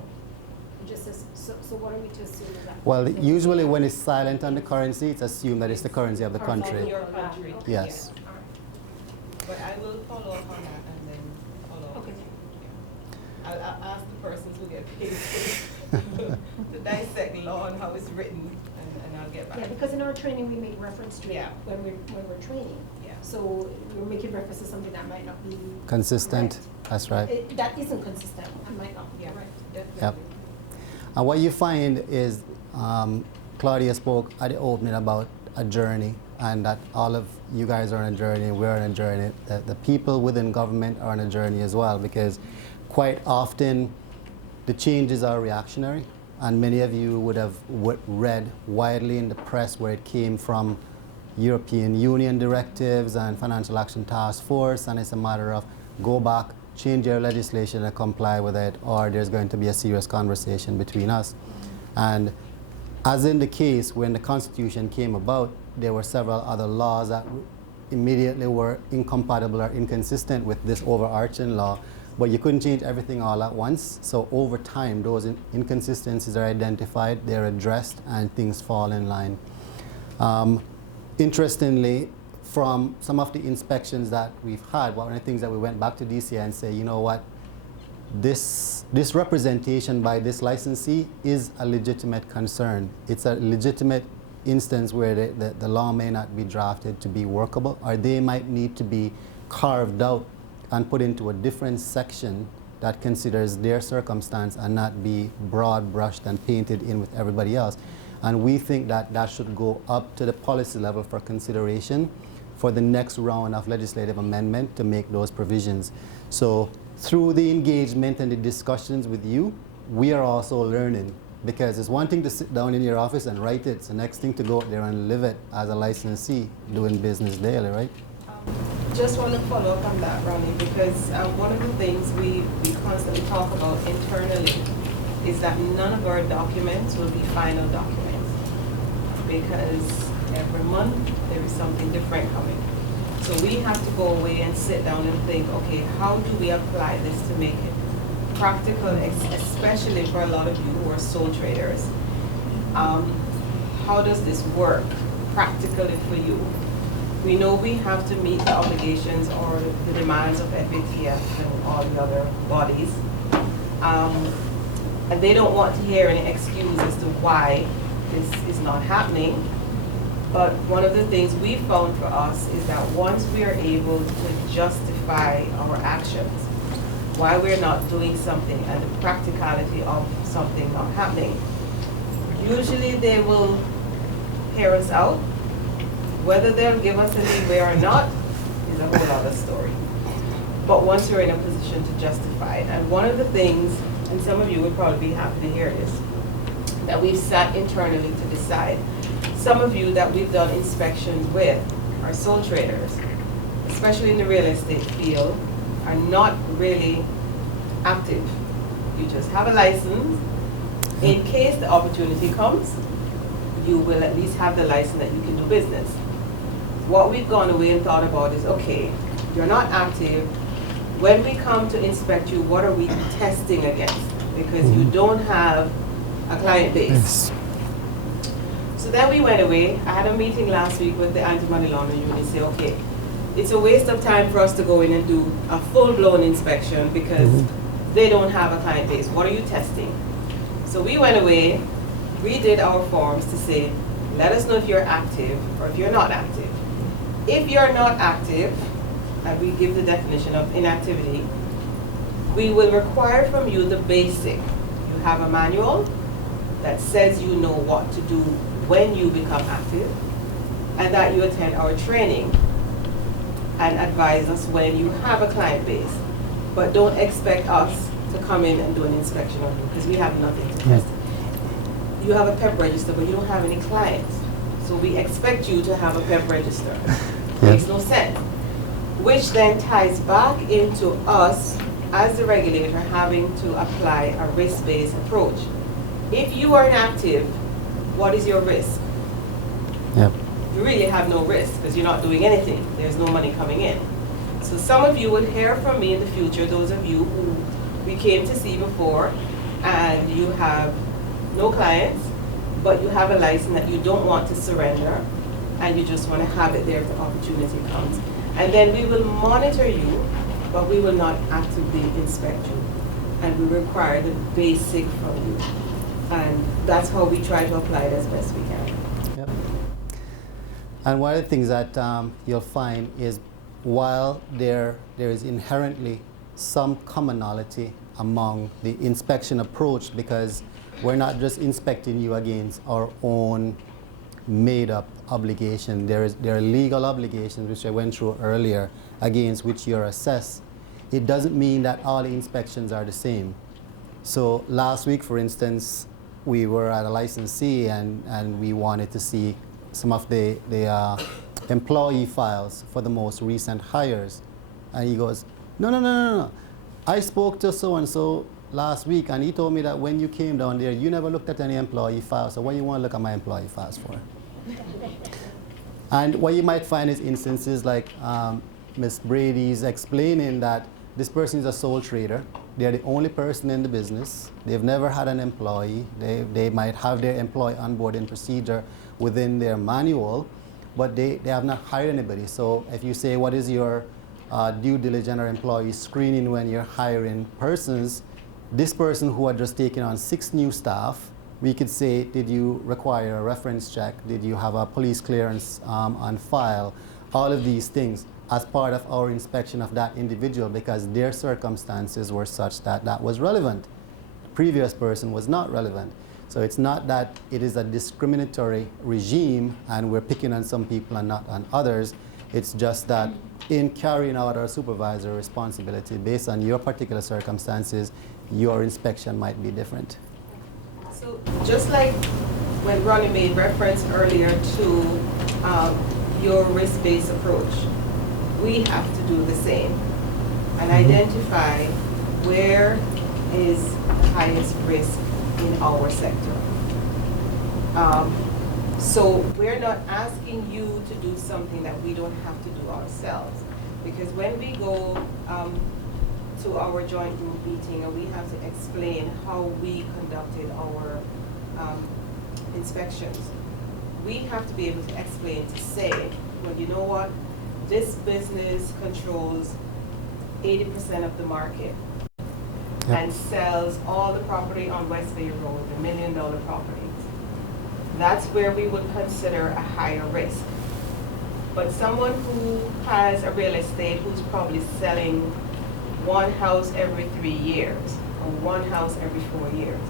It just says, so what are we to assume is that? Well, usually when it's silent on the currency, it's assumed that it's the currency of the Currency country. Your country. Okay. Yes. All right. But I will follow up on that and then follow up. Okay. Yeah. I'll ask the persons who get paid to dissect law and how it's written, and I'll get back. Yeah, because in our training, we make reference to it Yeah. when we're training. Yeah. So we're making reference to something that might not be Consistent, correct. that's right. That isn't consistent and might not be Yeah, correct. definitely. And what you find is, Claudia spoke at the opening about a journey, and that all of you guys are on a journey, we're on a journey, the people within government are on a journey as well, because quite often the changes are reactionary, and many of you would have read widely in the press where it came from European Union directives and Financial Action Task Force, and it's a matter of go back, change your legislation and comply with it, or there's going to be a serious conversation between us. And as in the case when the Constitution came about, there were several other laws that immediately were incompatible or inconsistent with this overarching law, but you couldn't change everything all at once. So over time, those inconsistencies are identified, they're addressed, and things fall in line. Interestingly, from some of the inspections that we've had, one of the things that we went back to DCI and say, you know what, this representation by this licensee is a legitimate concern. It's a legitimate instance where the law may not be drafted to be workable, or they might need to be carved out and put into a different section that considers their circumstance and not be broad brushed and painted in with everybody else. And we think that that should go up to the policy level for consideration for the next round of legislative amendment to make those provisions. So through the engagement and the discussions with you, we are also learning, because it's one thing to sit down in your office and write it. It's the next thing to go out there and live it as a licensee doing business daily, right? Just want to follow up on that, Ronnie, because one of the things we constantly talk about internally is that none of our documents will be final documents, because every month there is something different coming. So we have to go away and sit down and think, okay, how do we apply this to make it practical, especially for a lot of you who are sole traders? How does this work practically for you? We know we have to meet the obligations or the demands of FATF and all the other bodies. And they don't want to hear any excuse as to why this is not happening. But one of the things we found for us is that once we are able to justify our actions, why we're not doing something and the practicality of something not happening, usually they will hear us out. Whether they'll give us a leeway or not is a whole other story. but once you're in a position to justify it. And one of the things, and some of you would probably be happy to hear this, that we've sat internally to decide. Some of you that we've done inspections with are sole traders, especially in the real estate field, are not really active. You just have a license. In case the opportunity comes, you will at least have the license that you can do business. What we've gone away and thought about is, okay, you're not active. When we come to inspect you, what are we testing against? Because you don't have a client base. Yes. So then we went away. I had a meeting last week with the anti-money laundering unit and say, okay, it's a waste of time for us to go in and do a full-blown inspection because they don't have a client base. What are you testing? So we went away, redid our forms to say, let us know if you're active or if you're not active. If you're not active, and we give the definition of inactivity, we will require from you the basic. You have a manual that says you know what to do when you become active, and that you attend our training and advise us when you have a client base. But don't expect us to come in and do an inspection on you because we have nothing to test. You have a PEP register, but you don't have any clients. So we expect you to have a PEP register. Makes no sense. Which then ties back into us as the regulator having to apply a risk-based approach. If you are inactive, what is your risk? Yep. You really have no risk because you're not doing anything. There's no money coming in. So some of you will hear from me in the future, those of you who we came to see before, and you have no clients, but you have a license that you don't want to surrender, and you just want to have it there if the opportunity comes. And then we will monitor you, but we will not actively inspect you. And we require the basic from you. And that's how we try to apply it as best we can. Yep. And one of the things that you'll find is while there is inherently some commonality among the inspection approach, because we're not just inspecting you against our own made-up obligation. There are legal obligations, which I went through earlier, against which you're assessed. It doesn't mean that all the inspections are the same. So last week, for instance, we were at a licensee and we wanted to see some of the employee files for the most recent hires. And he goes, no. I spoke to so-and-so last week, and he told me that when you came down there, you never looked at any employee files. So what do you want to look at my employee files for? And what you might find is instances like Ms. Brady's explaining that this person is a sole trader. They're the only person in the business. They've never had an employee. They might have their employee onboarding procedure within their manual, but they have not hired anybody. So if you say, what is your due diligence or employee screening when you're hiring persons, this person who had just taken on 6 new staff, we could say, did you require a reference check? Did you have a police clearance on file? All of these things as part of our inspection of that individual, because their circumstances were such that that was relevant. The previous person was not relevant. So it's not that it is a discriminatory regime and we're picking on some people and not on others. It's just that in carrying out our supervisory responsibility based on your particular circumstances, your inspection might be different. So just like when Ronnie made reference earlier to your risk-based approach, we have to do the same and identify where is the highest risk in our sector. So we're not asking you to do something that we don't have to do ourselves, because when we go to our joint group meeting and we have to explain how we conducted our inspections, we have to be able to explain to say, well, you know what, this business controls 80% of the market and sells all the property on West Bay Road, the $1 million properties. That's where we would consider a higher risk. But someone who has a real estate who's probably selling one house every 3 years or one house every 4 years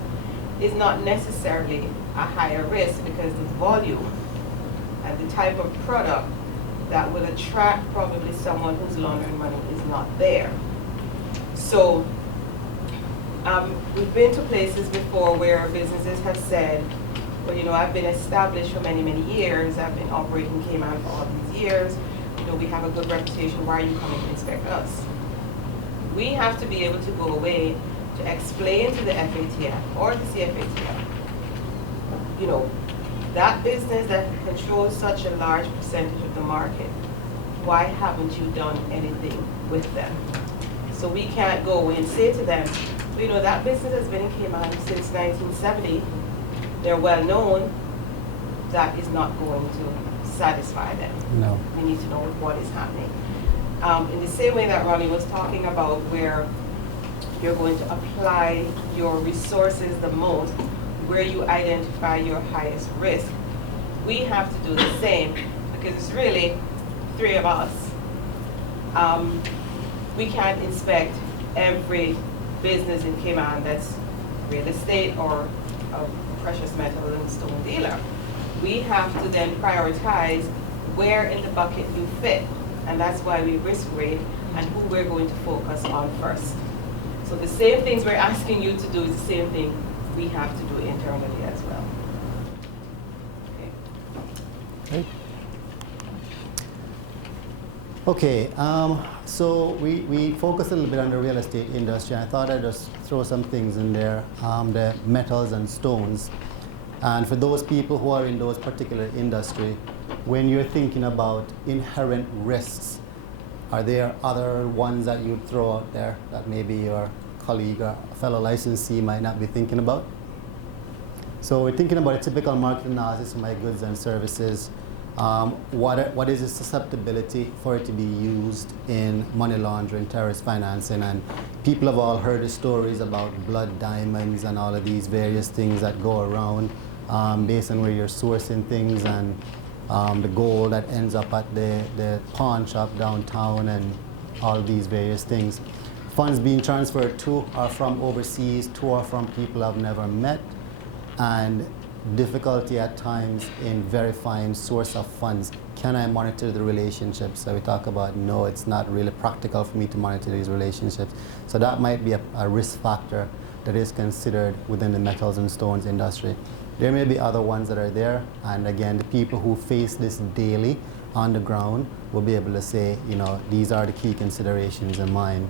is not necessarily a higher risk, because the volume and the type of product that will attract probably someone who's laundering money is not there. So we've been to places before where businesses have said, well, you know, I've been established for many, many years. I've been operating Cayman for all these years. You know, we have a good reputation. Why are you coming to inspect us? We have to be able to go away to explain to the FATF or the CFATF, you know, that business that controls such a large percentage of the market, why haven't you done anything with them? So we can't go away and say to them, you know, that business has been in Cayman since 1970. They're well known. That is not going to satisfy them. No. We need to know what is happening. In the same way that Ronnie was talking about where you're going to apply your resources the most, where you identify your highest risk, we have to do the same because it's really three of us. We can't inspect every business in Cayman that's real estate or a precious metal and stone dealer. We have to then prioritize where in the bucket you fit, and that's why we risk rate and who we're going to focus on first. So the same things we're asking you to do is the same thing we have to do internally as well. Okay. Great. Okay, so we focus a little bit on the real estate industry. I thought I'd just throw some things in there, the metals and stones. And for those people who are in those particular industry, when you're thinking about inherent risks, are there other ones that you'd throw out there that maybe your colleague or fellow licensee might not be thinking about? So we're thinking about a typical market analysis for my goods and services. What is the susceptibility for it to be used in money laundering, terrorist financing? And people have all heard the stories about blood diamonds and all of these various things that go around based on where you're sourcing things, and the gold that ends up at the pawn shop downtown and all these various things. Funds being transferred to or from overseas, to or from people I've never met, and difficulty at times in verifying source of funds. Can I monitor the relationships? So we talk about, no, it's not really practical for me to monitor these relationships. So that might be a risk factor that is considered within the metals and stones industry. There may be other ones that are there, and again, the people who face this daily on the ground will be able to say, you know, these are the key considerations in mind.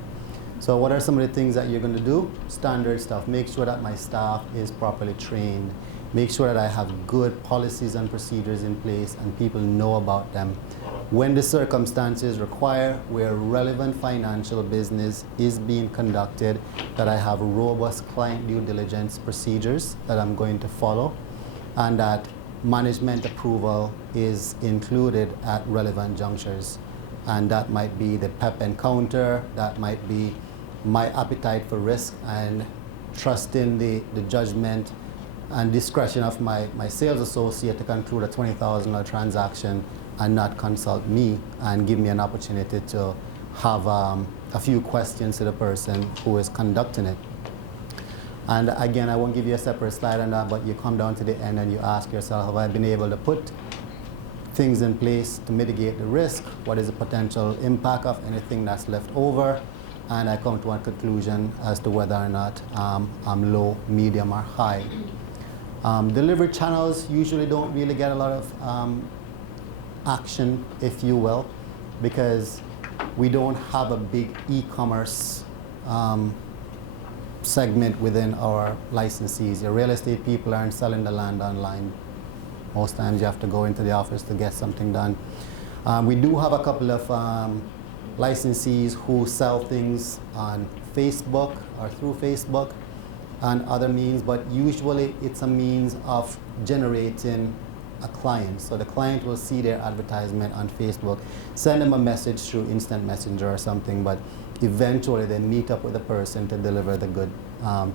So what are some of the things that you're going to do? Standard stuff. Make sure that my staff is properly trained. Make sure that I have good policies and procedures in place and people know about them. When the circumstances require, where relevant financial business is being conducted, that I have robust client due diligence procedures that I'm going to follow, and that management approval is included at relevant junctures. And that might be the PEP encounter, that might be my appetite for risk and trust in the judgment and discretion of my sales associate to conclude a $20,000 transaction and not consult me and give me an opportunity to have a few questions to the person who is conducting it. And again, I won't give you a separate slide on that, but you come down to the end and you ask yourself, have I been able to put things in place to mitigate the risk? What is the potential impact of anything that's left over? And I come to one conclusion as to whether or not I'm low, medium, or high. Delivery channels usually don't really get a lot of action, if you will, because we don't have a big e-commerce segment within our licensees. Your real estate people aren't selling the land online. Most times you have to go into the office to get something done. We do have a couple of licensees who sell things on Facebook or through Facebook and other means, but usually it's a means of generating a client. So the client will see their advertisement on Facebook, send them a message through instant messenger or something, but eventually they meet up with a person to deliver the good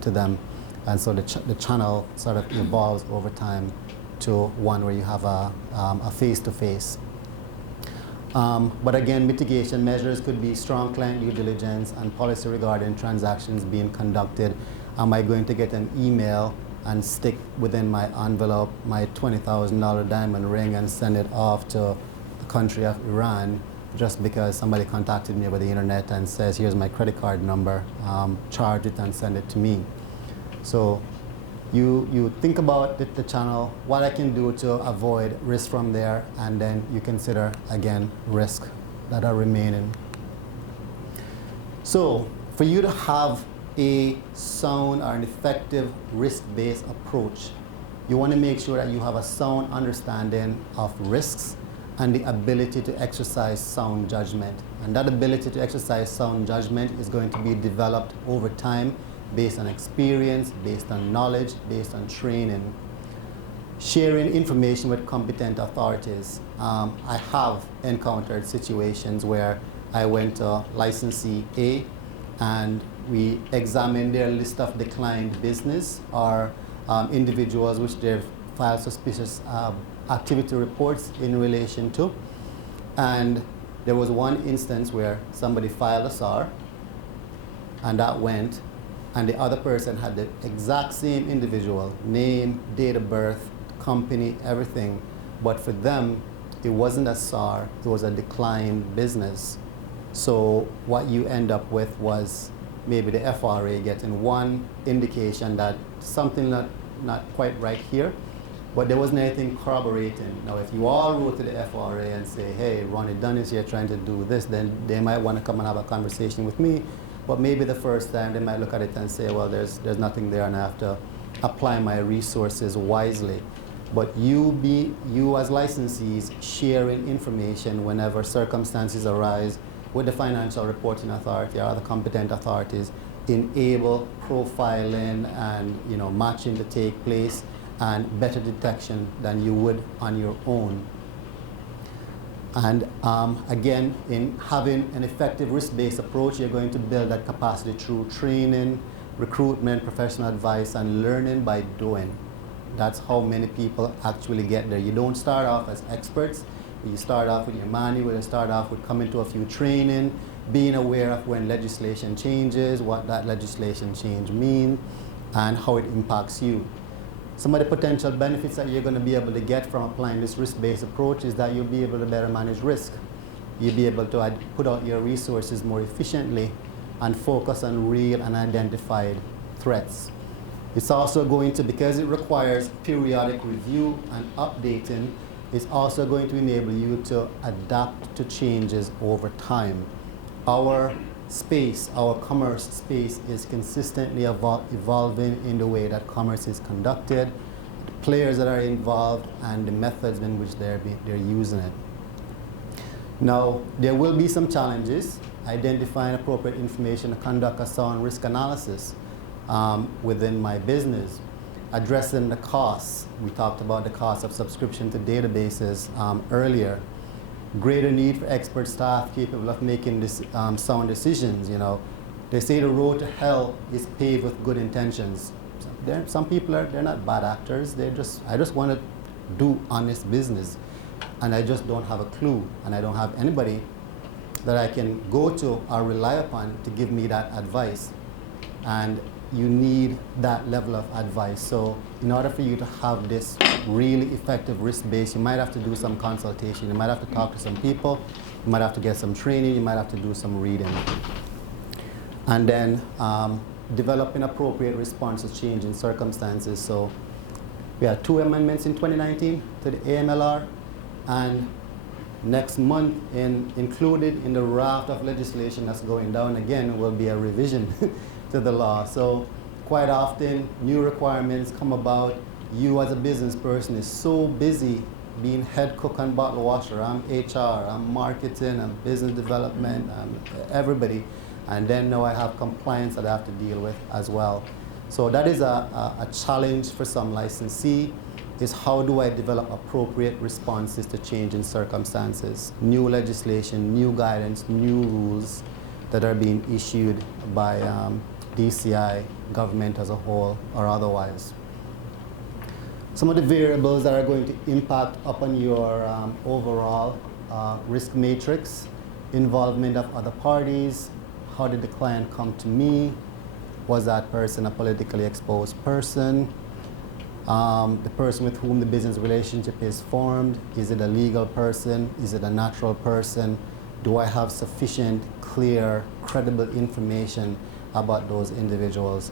to them. And so the channel sort of evolves over time to one where you have a face-to-face. But again, mitigation measures could be strong client due diligence and policy regarding transactions being conducted. Am I going to get an email and stick within my envelope my $20,000 diamond ring and send it off to the country of Iran just because somebody contacted me over the internet and says, here's my credit card number, charge it and send it to me. So you think about the channel, what I can do to avoid risk from there, and then you consider, again, risk that are remaining. So for you to have a sound or an effective risk-based approach, you want to make sure that you have a sound understanding of risks and the ability to exercise sound judgment. And that ability to exercise sound judgment is going to be developed over time based on experience, based on knowledge, based on training. Sharing information with competent authorities. I have encountered situations where I went to licensee A and we examined their list of declined business or individuals which they've filed suspicious activity reports in relation to. And there was one instance where somebody filed a SAR and that went, and the other person had the exact same individual, name, date of birth, company, everything. But for them, it wasn't a SAR, it was a declined business. So what you end up with was maybe the FRA getting one indication that something not quite right here, but there wasn't anything corroborating. Now, if you all wrote to the FRA and say, hey, Ronnie Dunn is here trying to do this, then they might want to come and have a conversation with me. But maybe the first time they might look at it and say, well, there's nothing there and I have to apply my resources wisely. But you as licensees sharing information whenever circumstances arise with the Financial Reporting Authority or other competent authorities enable profiling and matching to take place and better detection than you would on your own. And again, in having an effective risk-based approach, you're going to build that capacity through training, recruitment, professional advice, and learning by doing. That's how many people actually get there. You don't start off as experts. You start off with your manual, you start off with coming to a few training, being aware of when legislation changes, what that legislation change means, and how it impacts you. Some of the potential benefits that you're going to be able to get from applying this risk-based approach is that you'll be able to better manage risk. You'll be able to put out your resources more efficiently and focus on real and identified threats. It's also going to, because it requires periodic review and updating, it's also going to enable you to adapt to changes over time. Our space, our commerce space, is consistently evolving in the way that commerce is conducted, the players that are involved, and the methods in which they're using it. Now, there will be some challenges identifying appropriate information to conduct a sound risk analysis within my business. Addressing the costs. We talked about the cost of subscription to databases earlier. Greater need for expert staff capable of making this sound decisions. They say the road to hell is paved with good intentions. Some people they're not bad actors. I just want to do honest business, and I just don't have a clue, and I don't have anybody that I can go to or rely upon to give me that advice. And you need that level of advice. So in order for you to have this really effective risk base, you might have to do some consultation. You might have to talk to some people. You might have to get some training. You might have to do some reading. And then developing appropriate response to changing circumstances. So we had 2 amendments in 2019 to the AMLR, and next month, included in the raft of legislation that's going down again, will be a revision to the law. So quite often, new requirements come about. You as a business person is so busy being head cook and bottle washer. I'm HR, I'm marketing, I'm business development, I'm everybody. And then now I have compliance that I have to deal with as well. So that is a challenge for some licensee, is how do I develop appropriate responses to changing circumstances, new legislation, new guidance, new rules that are being issued by DCI, government as a whole, or otherwise. Some of the variables that are going to impact upon your overall risk matrix: involvement of other parties, how did the client come to me, was that person a politically exposed person, the person with whom the business relationship is formed. Is it a legal person? Is it a natural person? Do I have sufficient, clear, credible information about those individuals?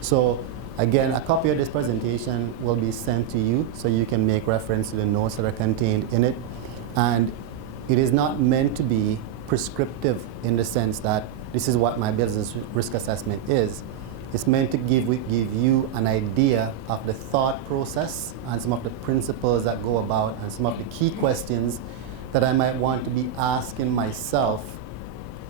So again, a copy of this presentation will be sent to you so you can make reference to the notes that are contained in it. And it is not meant to be prescriptive in the sense that this is what my business risk assessment is. It's meant to give you an idea of the thought process and some of the principles that go about and some of the key questions that I might want to be asking myself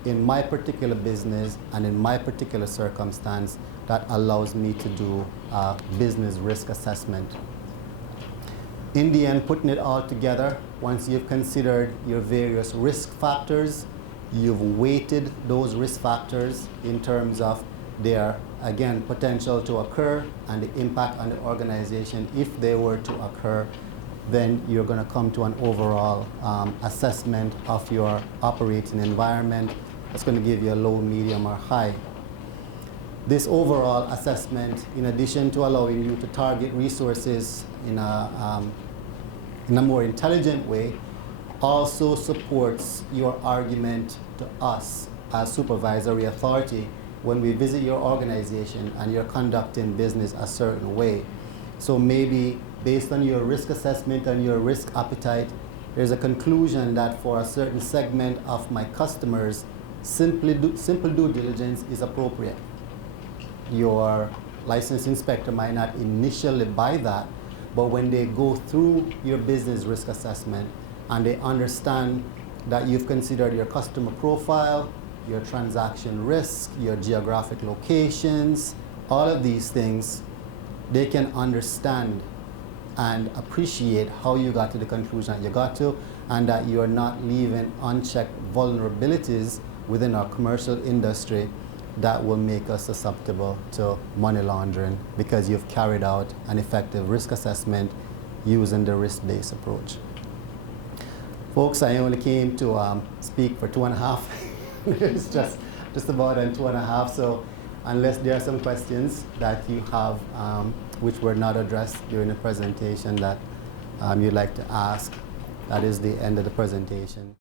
in my particular business and in my particular circumstance that allows me to do a business risk assessment. In the end, putting it all together, once you've considered your various risk factors, you've weighted those risk factors in terms of their, again, potential to occur and the impact on the organization if they were to occur, then you're going to come to an overall assessment of your operating environment. That's going to give you a low, medium, or high. This overall assessment, in addition to allowing you to target resources in a more intelligent way, also supports your argument to us as supervisory authority when we visit your organization and you're conducting business a certain way. So maybe based on your risk assessment and your risk appetite, there's a conclusion that for a certain segment of my customers, simple due diligence is appropriate. Your licensed inspector might not initially buy that, but when they go through your business risk assessment and they understand that you've considered your customer profile, your transaction risk, your geographic locations, all of these things, they can understand and appreciate how you got to the conclusion that you got to, and that you are not leaving unchecked vulnerabilities within our commercial industry that will make us susceptible to money laundering because you've carried out an effective risk assessment using the risk-based approach. Folks, I only came to speak for 2.5. It's just about 2.5. So unless there are some questions that you have which were not addressed during the presentation that you'd like to ask, that is the end of the presentation.